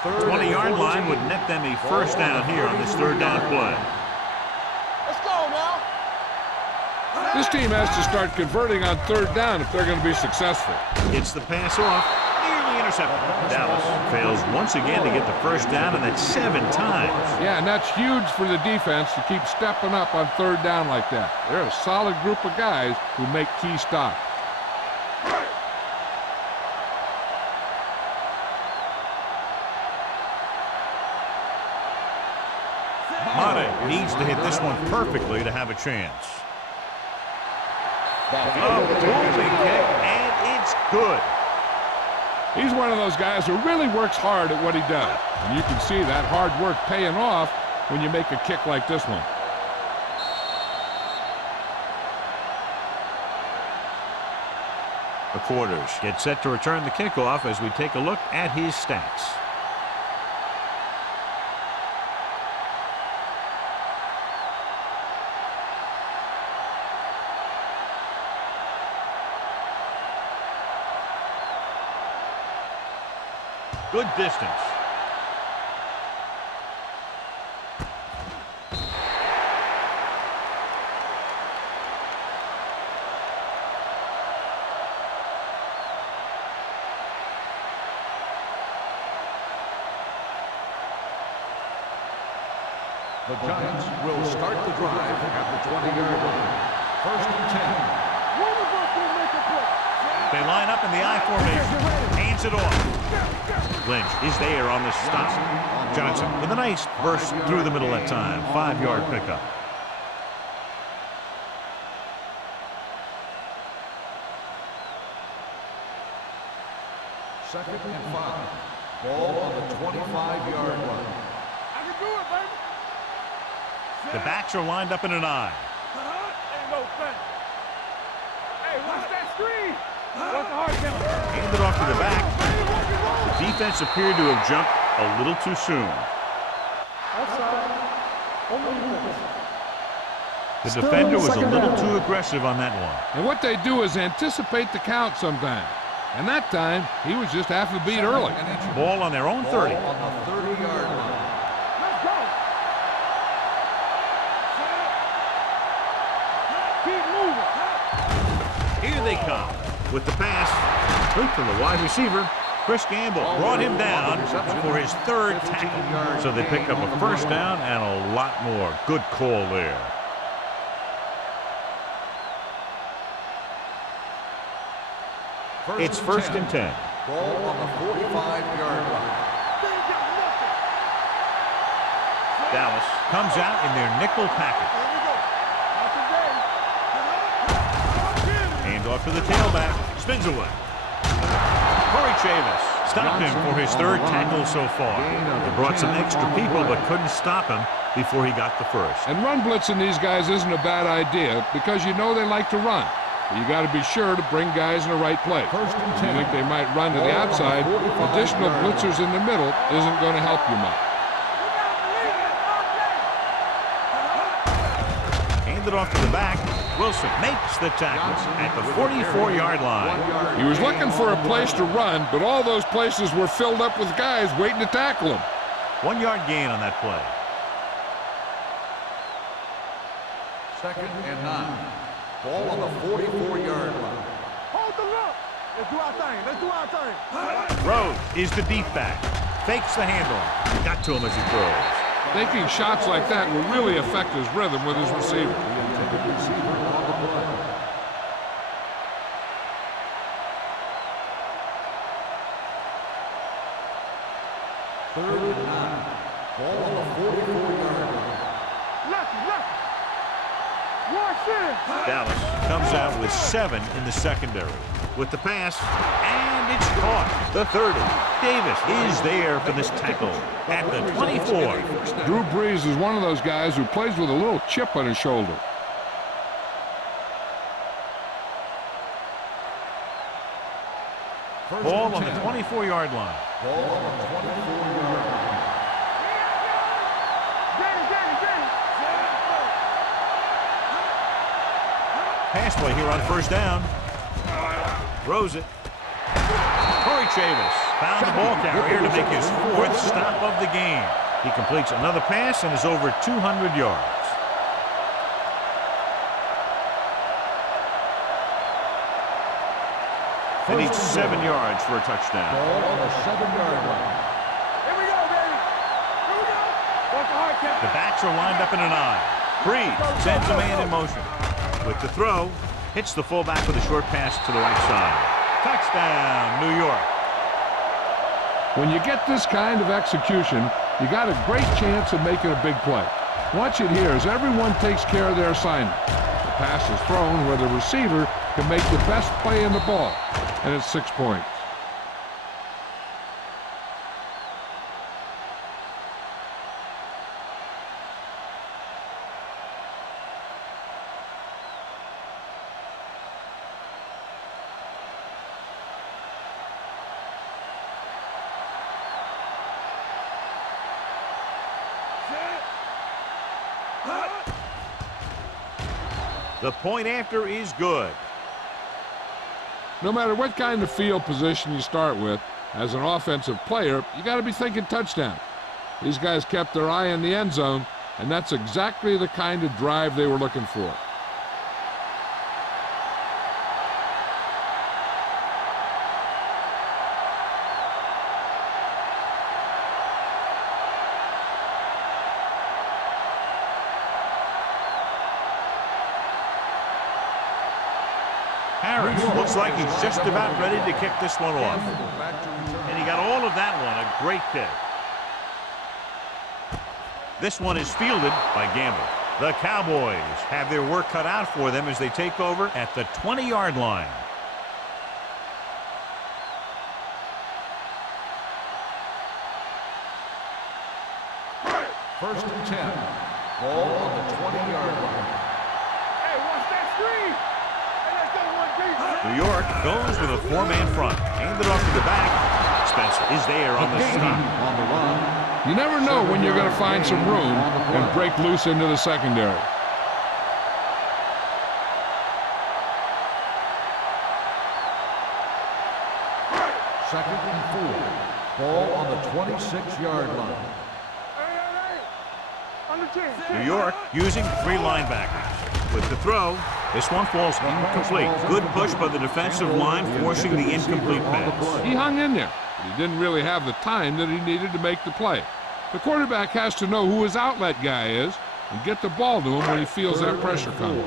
The 20-yard line would net them a first down here on this third down play. Let's go now. This team has to start converting on third down if they're going to be successful. Gets the pass off. Nearly intercepted. Dallas fails once again to get the first down, and that's 7 times. Yeah, and that's huge for the defense to keep stepping up on third down like that. They're a solid group of guys who make key stops. Mate needs to hit this one perfectly to have a chance. Booming kick, and it's good. He's one of those guys who really works hard at what he does. And you can see that hard work paying off when you make a kick like this one. The quarters get set to return the kickoff as we take a look at his stats. Good distance. The Giants will start the drive at the 20-yard line. First and 10. They line up in the I formation. Hands it off. Lynch is there on the stop. Johnson with a nice burst through the middle that time. 5-yard pickup. Second and 5. Ball on the 25-yard line. I can do it, baby. The backs are lined up in an I. Ain't no thing. Hey, watch that screen. Watch the hard count. Hand it off to the back. The defense appeared to have jumped a little too soon. The defender was a little too aggressive on that one. And what they do is anticipate the count sometimes. And that time, he was just half a beat early. Ball on their own 30. Ball on the 30-yard line. Let's go. Keep moving. Here they come with the pass. Complete to the wide receiver. Chris Gamble brought him down for his 3rd tackle. So they pick up a first down and a lot more. Good call there. It's first and 10. Ball on the 45-yard line. Dallas comes out in their nickel package. Hand off to the tailback. Spins away. Corey Chavis stopped him for his 3rd tackle so far. They brought some extra people but couldn't stop him before he got the first. And run blitzing these guys isn't a bad idea because you know they like to run. You got to be sure to bring guys in the right place. First and You 10. think they might run to the outside, additional blitzers in the middle isn't going to help you much. Handed off to the back. Wilson makes the tackle at the 44-yard line. He was looking for a place to run, but all those places were filled up with guys waiting to tackle him. 1-yard gain on that play. Second and 9. Ball on the 44-yard line. Hold the look. Let's do our thing. Let's do our thing. Rhodes is the deep back. Fakes the handoff. Got to him as he throws. Taking shots like that will really affect his rhythm with his receiver. The intended receiver on the play. Third and 9. Ball on the 44-yard line. Lefty. Watch this. Dallas comes out with 7 in the secondary. With the pass, and it's caught. The 30. Davis is there for this tackle at the 24. Drew Brees is one of those guys who plays with a little chip on his shoulder. Ball on the 24-yard line. Ball on the 24-yard line. Pass play here on first down. Throws it. Corey Chavis found the ball carrier to make his 4th stop of the game. He completes another pass and is over 200 yards. They need 7 yards for a touchdown. Ball on the 7-yard line. Here we go, baby. Here we go. Watch the hard count. The backs are lined up in an I. Breed sends a man in motion. With the throw, hits the fullback with a short pass to the right side. Touchdown, New York. When you get this kind of execution, you got a great chance of making a big play. Watch it here as everyone takes care of their assignment. The pass is thrown where the receiver can make the best play in the ball, and it's 6 points. The point after is good. No matter what kind of field position you start with, as an offensive player, you got to be thinking touchdown. These guys kept their eye on the end zone, and that's exactly the kind of drive they were looking for. Harris looks like he's just about ready to kick this one off. And he got all of that one, a great kick. This one is fielded by Gamble. The Cowboys have their work cut out for them as they take over at the 20-yard line. First and 10. Ball on the 20-yard line. Hey, watch that screen. Hey, let's go one deep. New York goes with a 4-man front. Handed off to the back. Spencer is there on the stop. On the run. You never know when you're going to find some room and break loose into the secondary. Second and 4. Ball on the 26-yard line. Hey. On the 10. New York using 3 linebackers. With the throw, this one falls incomplete. Good push by the defensive line, forcing the incomplete pass. He hung in there, but he didn't really have the time that he needed to make the play. The quarterback has to know who his outlet guy is and get the ball to him when he feels that pressure coming.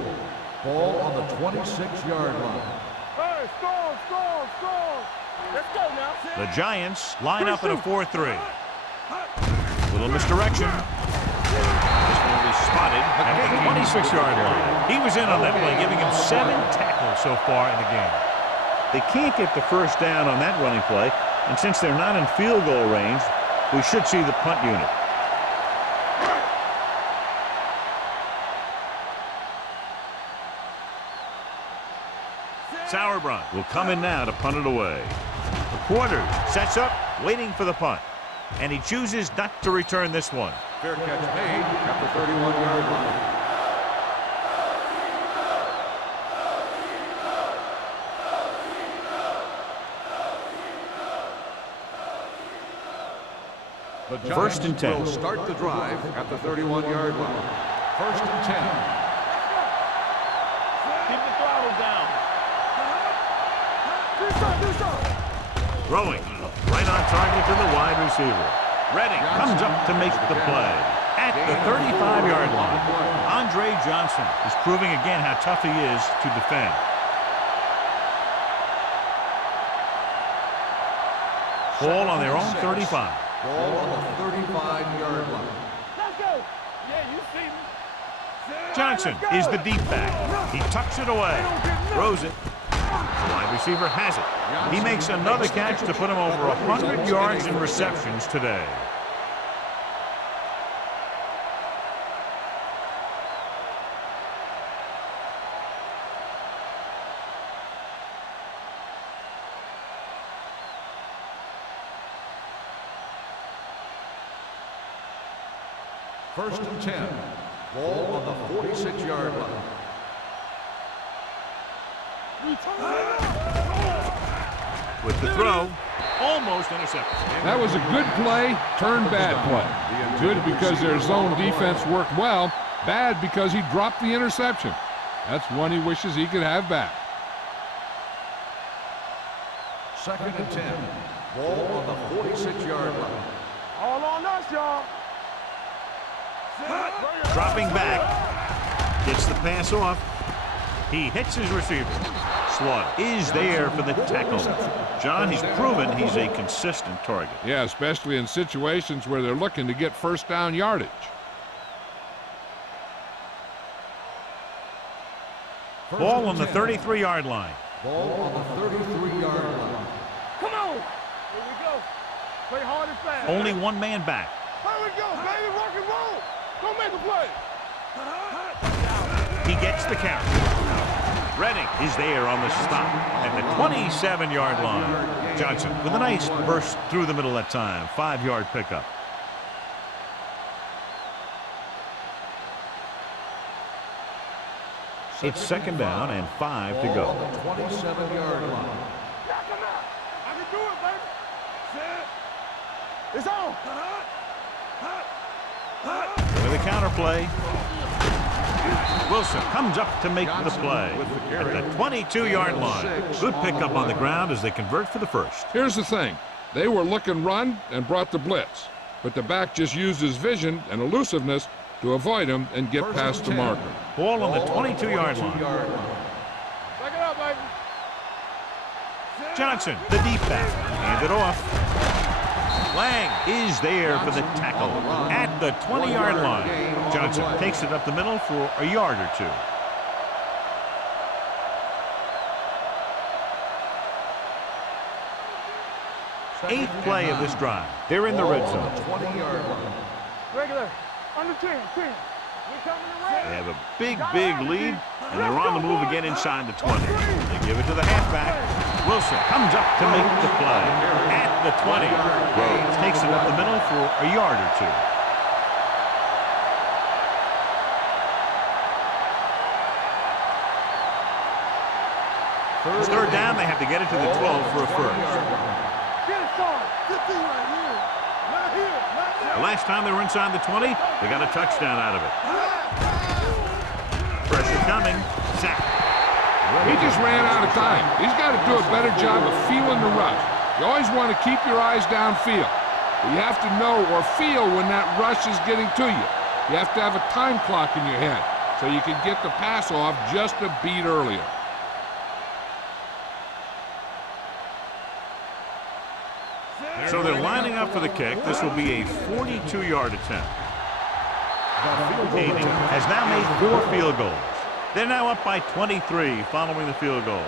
Ball on the 26-yard line. Hey, score. Let's go now. The Giants line up in a 4-3. Little misdirection. This one will be spotted at the 26-yard line. He was in on that play, giving him 7 tackles so far in the game. They can't get the first down on that running play, and since they're not in field goal range, we should see the punt unit. Sauerbrunn will come in now to punt it away. The quarter sets up, waiting for the punt. And he chooses not to return this one. Fair catch made at the 31-yard line. The Giants First and 10. will start the drive at the 31-yard line. First and 10. Keep the throttle down. Throwing right on target to the wide receiver. Redding comes up to make the play. At the 35-yard line, Andre Johnson is proving again how tough he is to defend. Ball on their own 35. Ball on the 35-yard line. Let's go. Yeah, you see me. Johnson is the deep back. He tucks it away. Throws it. The wide receiver has it. He makes another catch to put him over 100 yards in receptions today. First and 10. Ball on the 46-yard line. With the throw, almost intercepted. That was a good play, turned bad play. Good because their zone defense worked well, bad because he dropped the interception. That's one he wishes he could have back. Second and 10. Ball on the 46-yard line. All on us, y'all. Dropping back. Gets the pass off. He hits his receiver. Slaughter is there for the tackle. John, he's proven he's a consistent target. Yeah, especially in situations where they're looking to get first down yardage. Ball on the 33-yard line. Ball on the 33-yard line. Come on. Here we go. Play hard and fast. Only one man back. Here we go, baby. Rock and roll. Don't make a play. He gets the carry. Redding is there on the stop at the 27-yard line. Johnson with a nice burst through the middle that time. 5-yard pickup. It's second down and 5 to go. On the 27-yard line. Knock him out. I can do it, baby. Set. It's on. With a counter play. Wilson comes up to make the play at the 22-yard line. Good pickup on the ground as they convert for the first. Here's the thing. They were looking run and brought the blitz, but the back just used his vision and elusiveness to avoid him and get past the marker. Ball on the 22-yard line. Back it up, baby. Johnson, the deep back, hand it off. Lang is there for the tackle at the 20-yard line. Johnson takes it up the middle for a yard or two. Eighth play of this drive. They're in the red zone. 20-yard line. Regular. Under 10. 10. We coming to red. They have a big lead, and they're on the move again inside the 20. They give it to the halfback. Wilson comes up to make the play at the 20. Rhodes takes it up the middle for a yard or two. Third down, they have to get it to the 12 for a first. Get it started. 15 right here. Not here. Not there. The last time they were inside the 20, they got a touchdown out of it. Pressure coming. Sack. He just ran out of time. He's got to do a better job of feeling the rush. You always want to keep your eyes downfield. But you have to know or feel when that rush is getting to you. You have to have a time clock in your head so you can get the pass off just a beat earlier. So they're lining up for the kick. This will be a 42-yard attempt. Hayden has now made 4 field goals. They're now up by 23 following the field goal.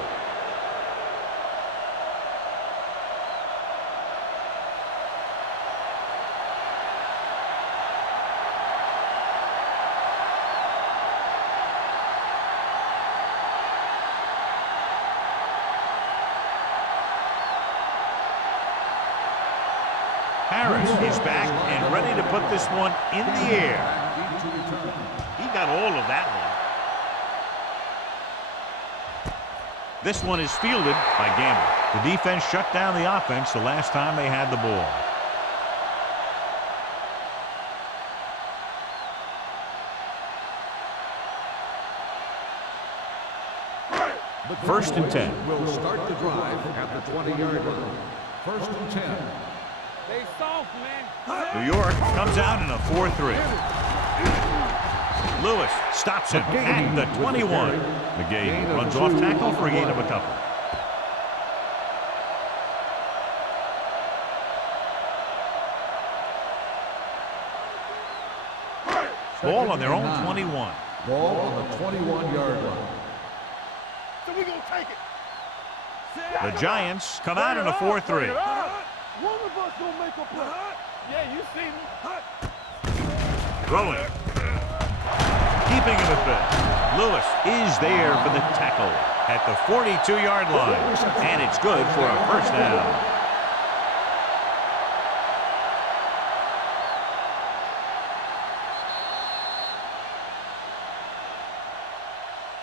Harris is back and ready to put this one in the air. He got all of that one. This one is fielded by Gamble. The defense shut down the offense the last time they had the ball. First and 10. Will start the drive at the 20-yard line. First and 10. They soft, man. New York comes out in a 4-3. Lewis stops him at the 21. McGee runs off tackle for a gain of a couple. Ball on their own 21. Ball on the 21-yard line. So we gonna take it. The Giants come out in a 4-3. One of us gonna make a play. Yeah, you see me. Throwing. Keeping him at bay. Lewis is there for the tackle at the 42-yard line. And it's good for a first down.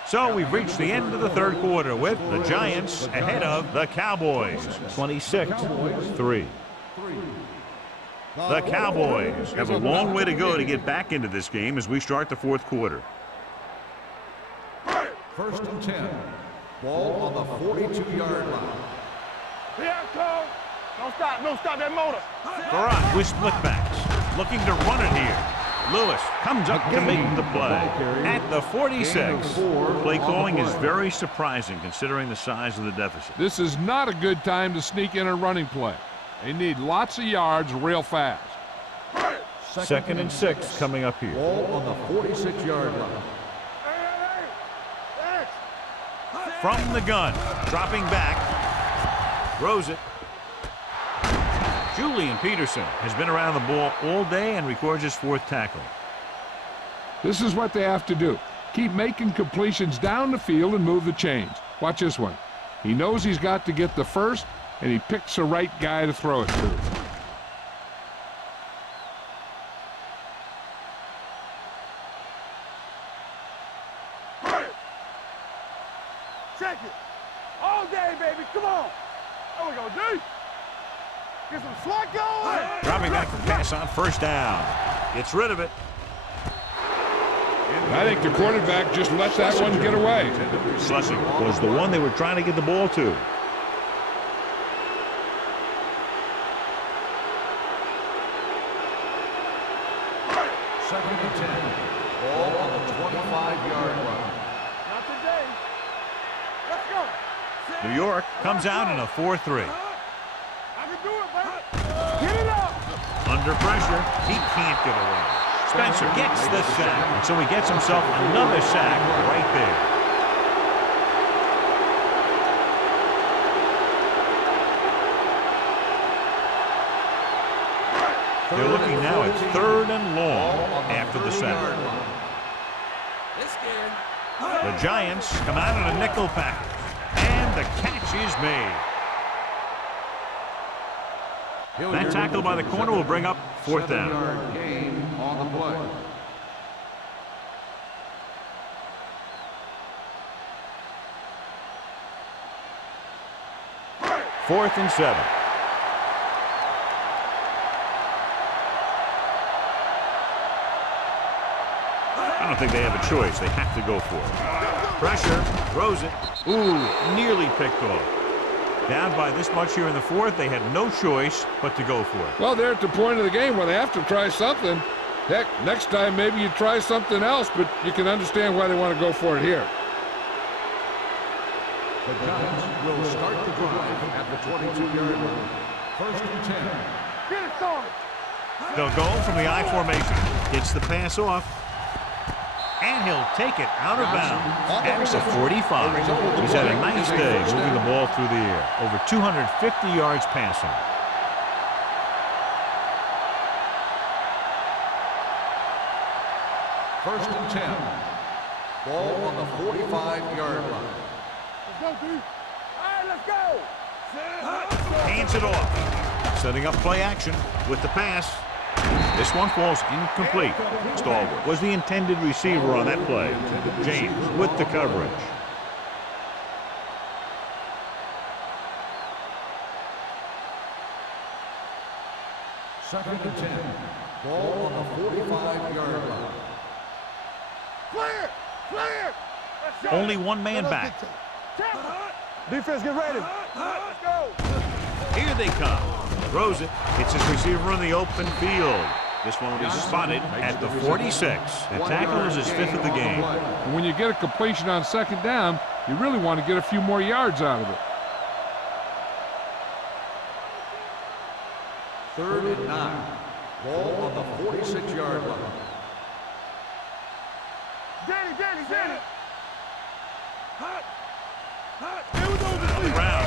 So we've reached the end of the third quarter with the Giants ahead of the Cowboys, 26-3. The Cowboys have a long way to go to get back into this game as we start the fourth quarter. First and 10. Ball on the 42-yard line. Here I come. Don't stop that motor. Farad with split backs. Looking to run it here. Lewis comes up to make the play. At the 46. Play calling is very surprising considering the size of the deficit. This is not a good time to sneak in a running play. They need lots of yards real fast. 2nd and 6 coming up here. Ball on the 46-yard line. From the gun, dropping back, throws it. Julian Peterson has been around the ball all day and records his 4th tackle. This is what they have to do. Keep making completions down the field and move the chains. Watch this one. He knows he's got to get the first, and he picks the right guy to throw it to. Check it. All day, baby. Come on. There we go, D. Get some slack going. Dropping back for pass on 1st down. Gets rid of it. I think the quarterback just let that one get away. Schlesinger was the one they were trying to get the ball to. Second and 10. Ball on the 25-yard line. Not today. Let's go. New York comes out in a 4-3. I can do it, baby. Get it up. Under pressure, he can't get away. Spencer gets the sack, and so he gets himself another sack right there. They're looking now at 3rd and long after the sack. The Giants come out in a nickel package, and the catch is made. That tackle by the corner will bring up 4th down. 7-yard gain on the play. Fourth and 7. I don't think they have a choice. They have to go for it. Pressure, throws it. Ooh, nearly picked off. Down by this much here in the 4th, they had no choice but to go for it. Well, they're at the point of the game where they have to try something. Heck, next time maybe you try something else, but you can understand why they want to go for it here. The Giants will start the drive at the 22-yard line. 1st and 10. Get it started. They'll go from the I formation. Gets the pass off. And he'll take it out of bounds at the 45. He's had a nice day moving the ball through the air. Over 250 yards passing. First and 10. Ball on the 45-yard line. Let's go, D. All right, let's go. Hands it off. Setting up play action with the pass. This one falls incomplete. Stallworth was the intended receiver on that play. James with the coverage. Second and 10. Ball on the 45-yard line. Clear. Clear. Let's go. Only one man back. Defense, get ready. Let's go. Here they come. Throws it. Hits his receiver in the open field. This one will be spotted at the 46. The tackle is his 5th of the game. And when you get a completion on 2nd down, you really want to get a few more yards out of it. 3rd and 9. Ball on the 46-yard line. Danny. Brown.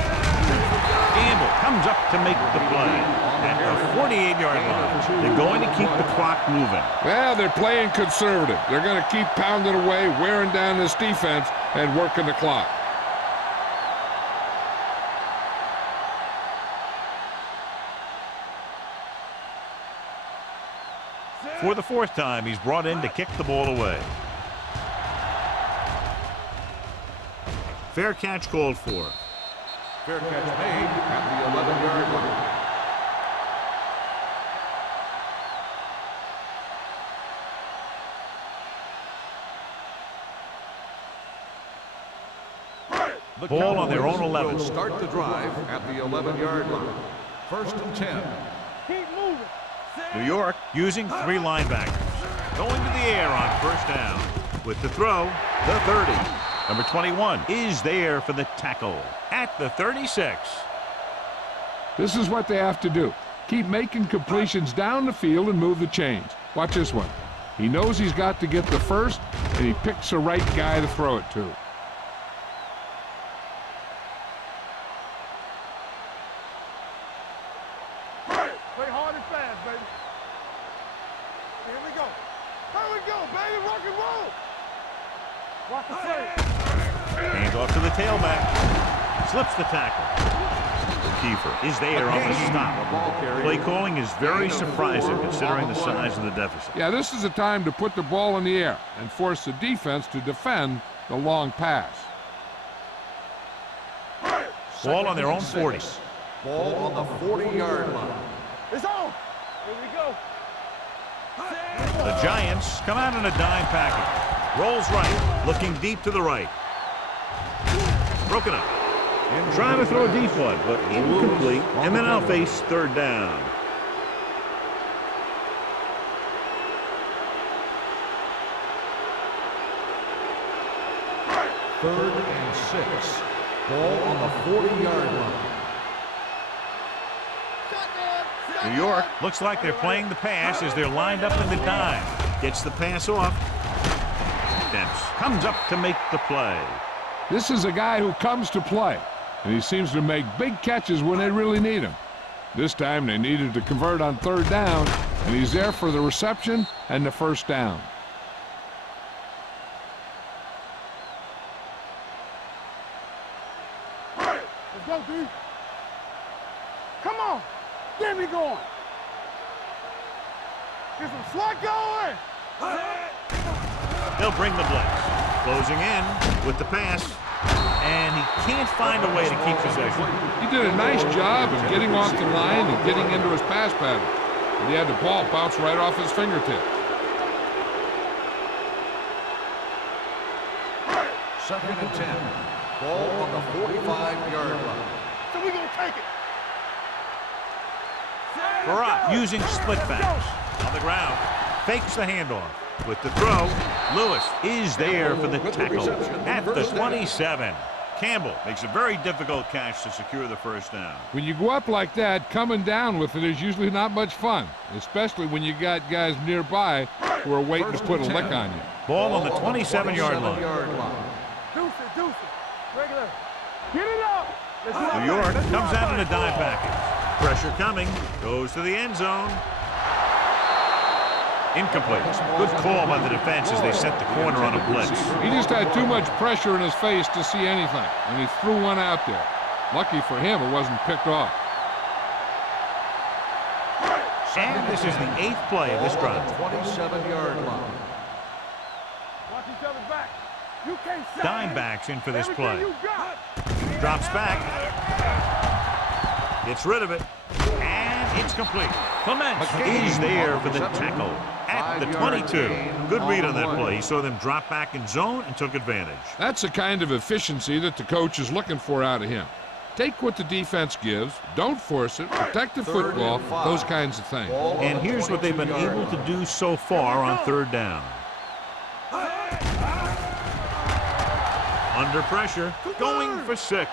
Gamble comes up to make the play. At the 48-yard line. They're going to keep the clock moving. Well, they're playing conservative. They're going to keep pounding away, wearing down this defense, and working the clock. For the 4th time, he's brought in to kick the ball away. Fair catch called for. Fair catch made at the 11-yard line. The Ball on their own Cowboys 11. will start the drive at the 11-yard line. First and 10. Keep moving. New York using 3 linebackers. Going to the air on first down. With the throw, the 30. Number 21 is there for the tackle at the 36. This is what they have to do. Keep making completions down the field and move the chains. Watch this one. He knows he's got to get the first, and he picks the right guy to throw it to. Play hard and fast, baby. Here we go. Here we go, baby. Rock and roll. Watch the play. Hands off to the tailback. Slips the tackle. Kiefer is there on the stop. Play calling is very surprising considering the size of the deficit. Yeah, this is a time to put the ball in the air and force the defense to defend the long pass. Ball on their own 40. Ball on the 40-yard line. It's on. Here we go. The Giants come out in a dime package. Rolls right, looking deep to the right. Broken up. Trying to throw a deep one, but incomplete. And then I'll face third down. Third and 6. Ball on the 40-yard line. New York looks like they're playing the pass as they're lined up in the dime. Gets the pass off. Dempsey comes up to make the play. This is a guy who comes to play, and he seems to make big catches when they really need him. This time they needed to convert on third down, and he's there for the reception and the first down. Let's go, D. Come on. Get me going. Get some slot going. They'll bring the blitz. Closing in with the pass. And he can't find a way to keep possession. He did a nice job of getting off the line and getting into his pass pattern. But he had the ball bounce right off his fingertips. Second and 10. Ball on the 45-yard line. So we gonna take it. Barat using split backs. On the ground. Fakes the handoff. With the throw, Lewis is there for the tackle at the 27. Campbell makes a very difficult catch to secure the first down. When you go up like that, coming down with it is usually not much fun, especially when you got guys nearby who are waiting to put a lick on you. Ball on the 27-yard line. Deuce it. Regular. Get it up. Let's go. New York comes out in a dime package. Pressure coming. Goes to the end zone. Incomplete. Good call by the defense as they set the corner on a blitz. He just had too much pressure in his face to see anything, and he threw one out there. Lucky for him, it wasn't picked off. And this is the 8th play of this drive. 27-yard line. Watch each other back. You can't say Dime backs in for this everything play. you got. Drops back. Gets rid of it. And it's complete. Clements is there for the tackle at the 22. Good read on that play. He saw them drop back in zone and took advantage. That's the kind of efficiency that the coach is looking for out of him. Take what the defense gives, don't force it, protect the football, those kinds of things. And here's what they've been able to do so far on third down. Under pressure, going for 6.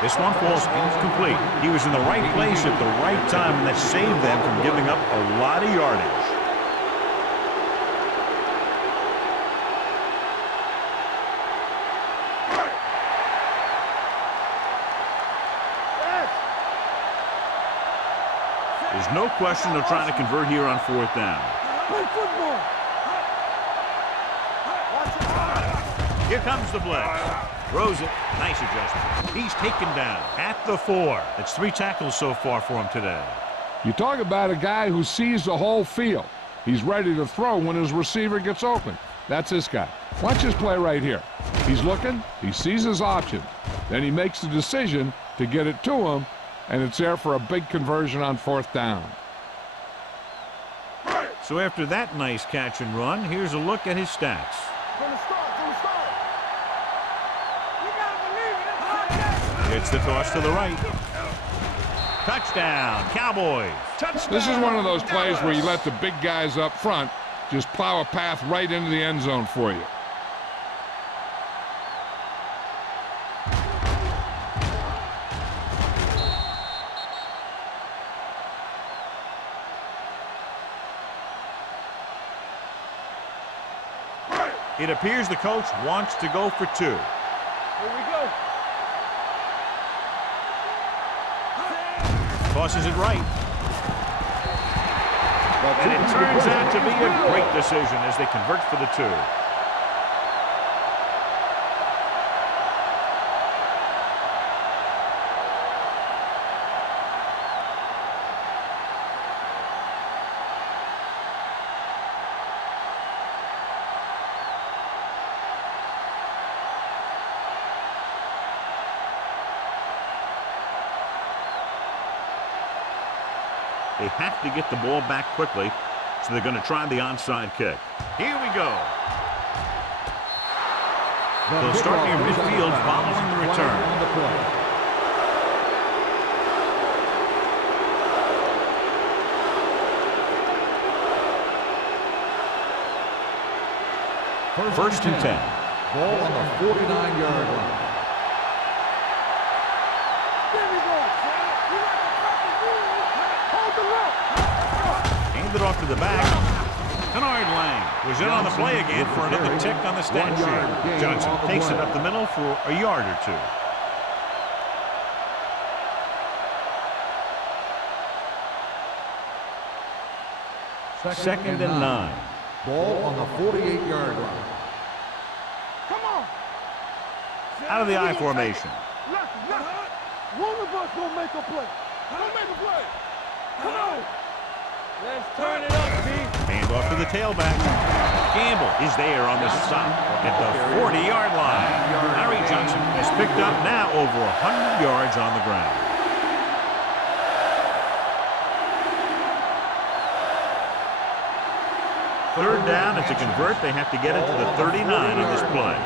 This one falls incomplete. He was in the right place at the right time, and that saved them from giving up a lot of yardage. There's no question they're trying to convert here on fourth down. Play football. Here comes the blitz. Throws it. Nice adjustment. He's taken down at the 4. That's 3 tackles so far for him today. You talk about a guy who sees the whole field. He's ready to throw when his receiver gets open. That's this guy. Watch this play right here. He's looking. He sees his options. Then he makes the decision to get it to him, and it's there for a big conversion on fourth down. So after that nice catch and run, here's a look at his stats. From the start. Gets the toss to the right. Touchdown, Cowboys. Touchdown. This is one of those plays where you let the big guys up front just plow a path right into the end zone for you. It appears the coach wants to go for 2. Here we go. Tosses it right. And it turns out to be a great decision as they convert for the 2. They have to get the ball back quickly, so they're going to try the onside kick. Here we go. They'll start near midfield following the return. First and 10. Ball on the 49-yard line. Handed off to the back. Kennard Lang was in on the play again for another tick on the stat sheet. Johnson takes it up the middle for a yard or 2. Second and 9. Ball on the 48-yard line. Come on. Out of the I formation. Left. One of us gonna make a play. Don't make a play. Come on. Let's turn it up, B. Hand off to the tailback. Gamble is there on the stop at the 40-yard line. Larry Johnson has picked up now over 100 yards on the ground. Third down, and to convert, they have to get it to the 39 on this play.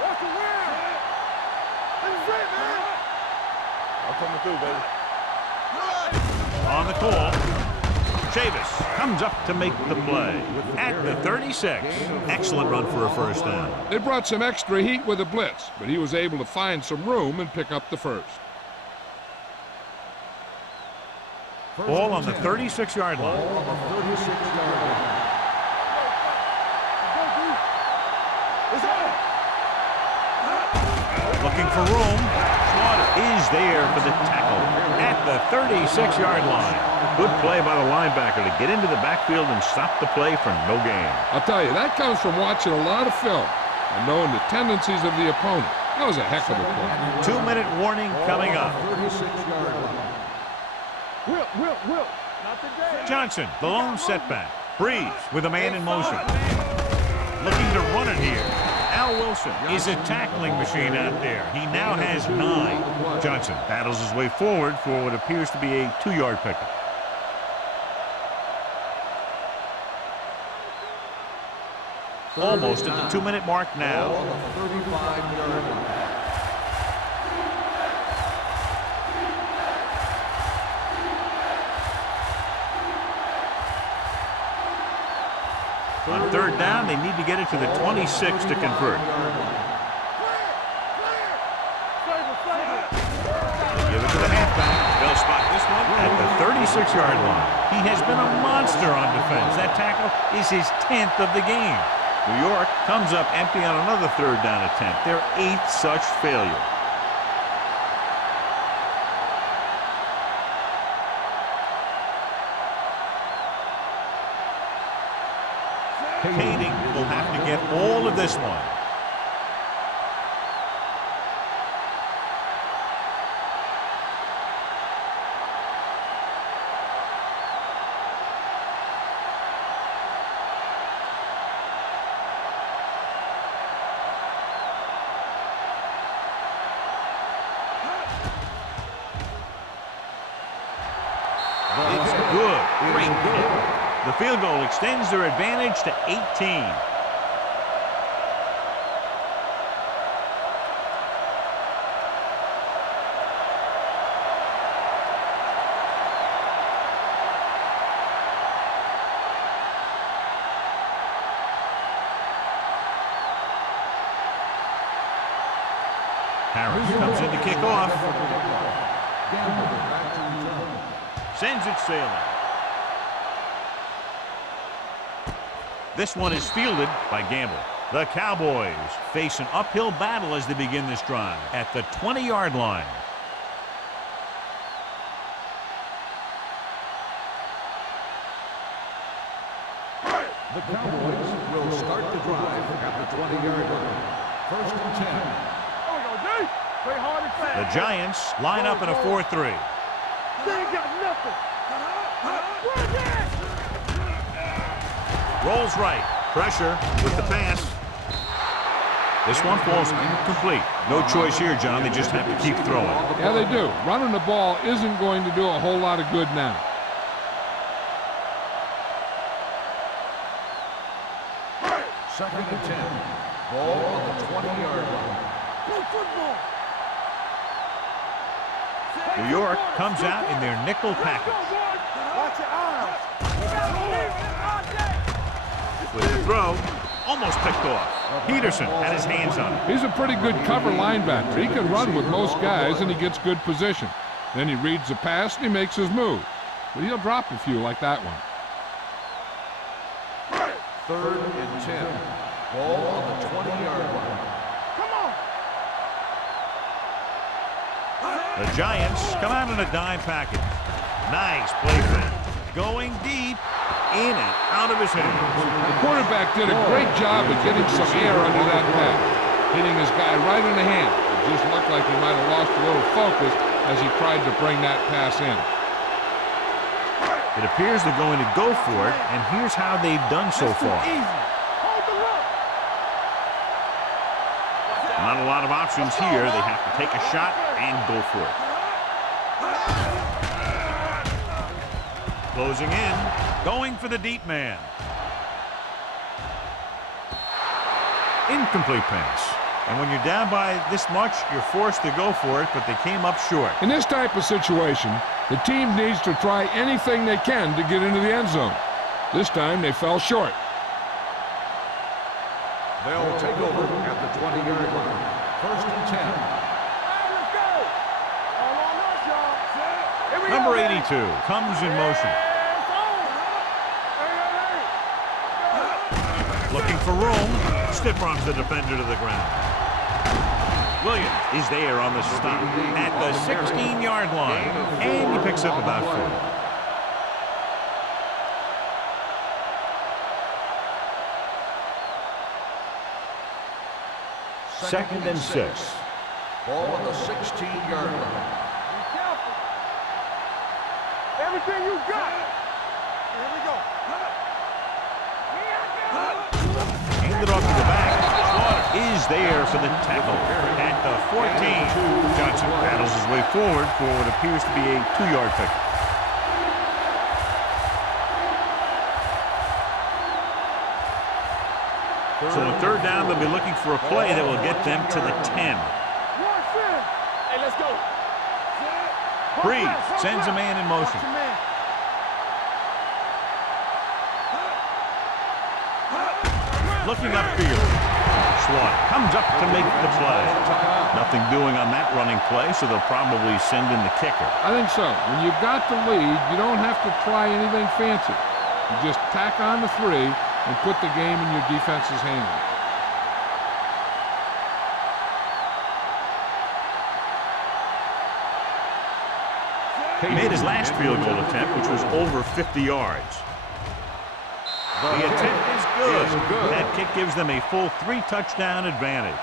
That's the win. That's it, man. I'm coming through, baby. On the call, Chavis comes up to make the play at the 36. Excellent run for a first down. They brought some extra heat with a blitz, but he was able to find some room and pick up the first. Ball on the 36-yard line. Ball on the 36-yard line. Looking for room. Slaughter is there for the tackle at the 36-yard line. Good play by the linebacker to get into the backfield and stop the play for no gain. I'll tell you, that comes from watching a lot of film and knowing the tendencies of the opponent. That was a heck of a play. 2-minute warning coming up. 36-yard line. Will. Not today. Johnson, the lone setback. Breeze with a man in motion. Looking to run it here. Al Wilson is a tackling machine out there. He now has 9. Johnson battles his way forward for what appears to be a 2-yard pickup. Almost at the 2-minute mark now. Ball on the 35-yard line. On third down, they need to get it to the 26 to convert. Give it to the halfback. They'll spot this one at the 36-yard line. He has been a monster on defense. That tackle is his 10th of the game. New York comes up empty on another third down attempt. Their 8th such failure. Kading will have to get all of this one. It's good. Great kick. The field goal extends their advantage to 18. Harris comes in to kick off. Gamble back to return. Sends it sailing. This one is fielded by Gamble. The Cowboys face an uphill battle as they begin this drive at the 20-yard line. The Cowboys will start the drive at the 20-yard line. First and 10. There we go, D. Play hard and fast. The Giants line up in a 4-3. They ain't got nothing. Run that! Rolls right. Pressure with the pass. This one falls incomplete. No choice here, John. They just have to keep throwing. Yeah, they do. Running the ball isn't going to do a whole lot of good now. Second and 10. Ball on the 20-yard line. Go football. New York comes out in their nickel package. Watch your eyes. With the throw, almost picked off. Peterson had his hands on it. He's a pretty good cover linebacker. He can run with most guys, and he gets good position. Then he reads the pass, and he makes his move. But he'll drop a few like that one. Third and 10. Ball on the 20-yard line. Come on. The Giants come out in a dime package. Nice play fake. Going deep, in and out of his hands. The quarterback did a great job of getting some air under that pass, hitting his guy right in the hand. It just looked like he might have lost a little focus as he tried to bring that pass in. It appears they're going to go for it, and here's how they've done so far. Easy. Hold the rope. Not a lot of options here. They have to take a shot and go for it. Closing in, going for the deep man. Incomplete pass. And when you're down by this much, you're forced to go for it, but they came up short. In this type of situation, the team needs to try anything they can to get into the end zone. This time, they fell short. They'll take over at the 20-yard line. First and 10. Let's go. All on us, y'all. Here we Number go, 82 comes in motion. Looking for room. Stiff arms the defender to the ground. Williams is there on the stop at the 16-yard line. And he picks up about 4. Second and 6. Ball on the 16-yard line. Be careful. Everything you got. Here we go. Handed off to the back. Slaughter is there for the tackle at the 14. Johnson paddles his way forward for what appears to be a 2-yard pick. So on third down, they'll be looking for a play that will get them to the 10. Hey, let's go. Breed sends a man in motion. Looking upfield. Slaughter comes up to make the play. Nothing doing on that running play, so they'll probably send in the kicker. I think so. When you've got the lead, you don't have to try anything fancy. You just tack on the 3 and put the game in your defense's hands. He made his last field goal attempt, which was over 50 yards. The attempt is good. That kick gives them a full 3-touchdown advantage.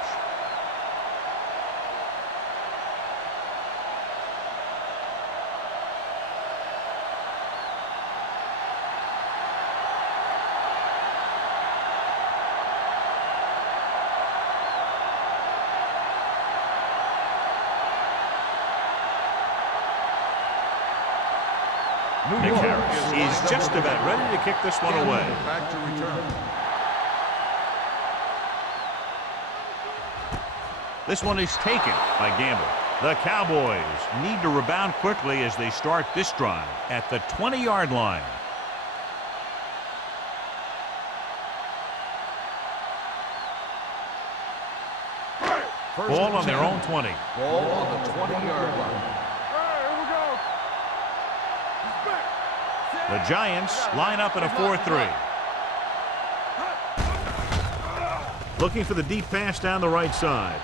Nick Harris is just about ready to kick this one away. Back to return. This one is taken by Gamble. The Cowboys need to rebound quickly as they start this drive at the 20-yard line. Ball on their own 20. Ball on the 20-yard line. Hey, here we go. The Giants line up in a 4-3. Looking for the deep pass down the right side.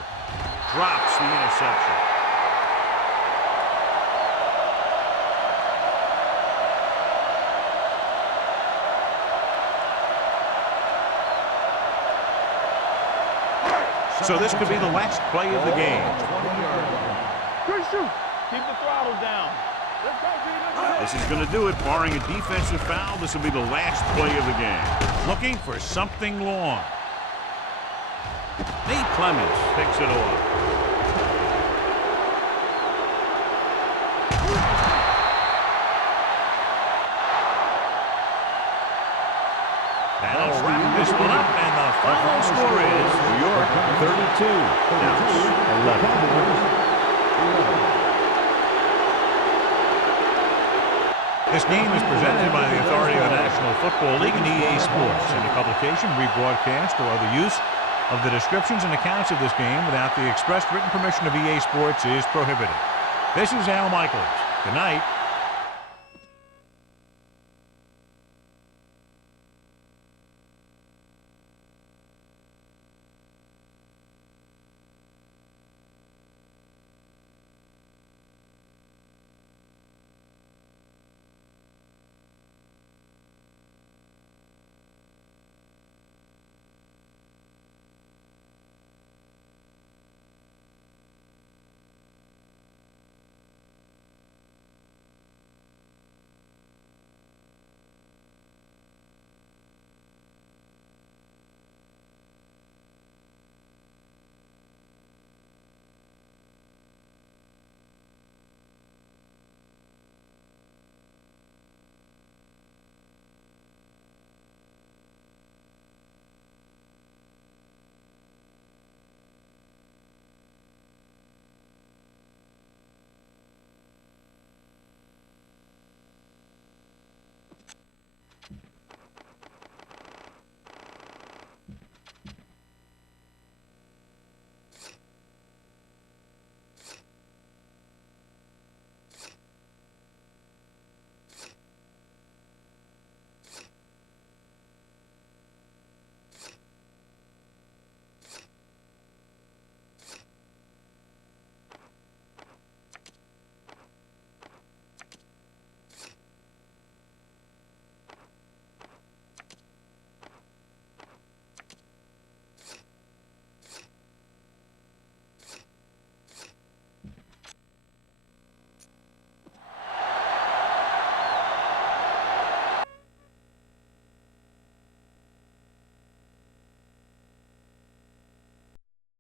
Drops the interception. So this could be the last play of the game. 20-yard line. Good shoot. Keep the throttle down. Let's go, D. Let's go. This is going to do it. Barring a defensive foul, this will be the last play of the game. Looking for something long. Nate Clements picks it off. That'll wrap this one up, and the final score is New York 32, Dallas 11. This game is presented by the authority of the National Football League and EA Sports. Any publication, rebroadcast, or other use of the descriptions and accounts of this game without the express written permission of EA Sports is prohibited. This is Al Michaels. Good night.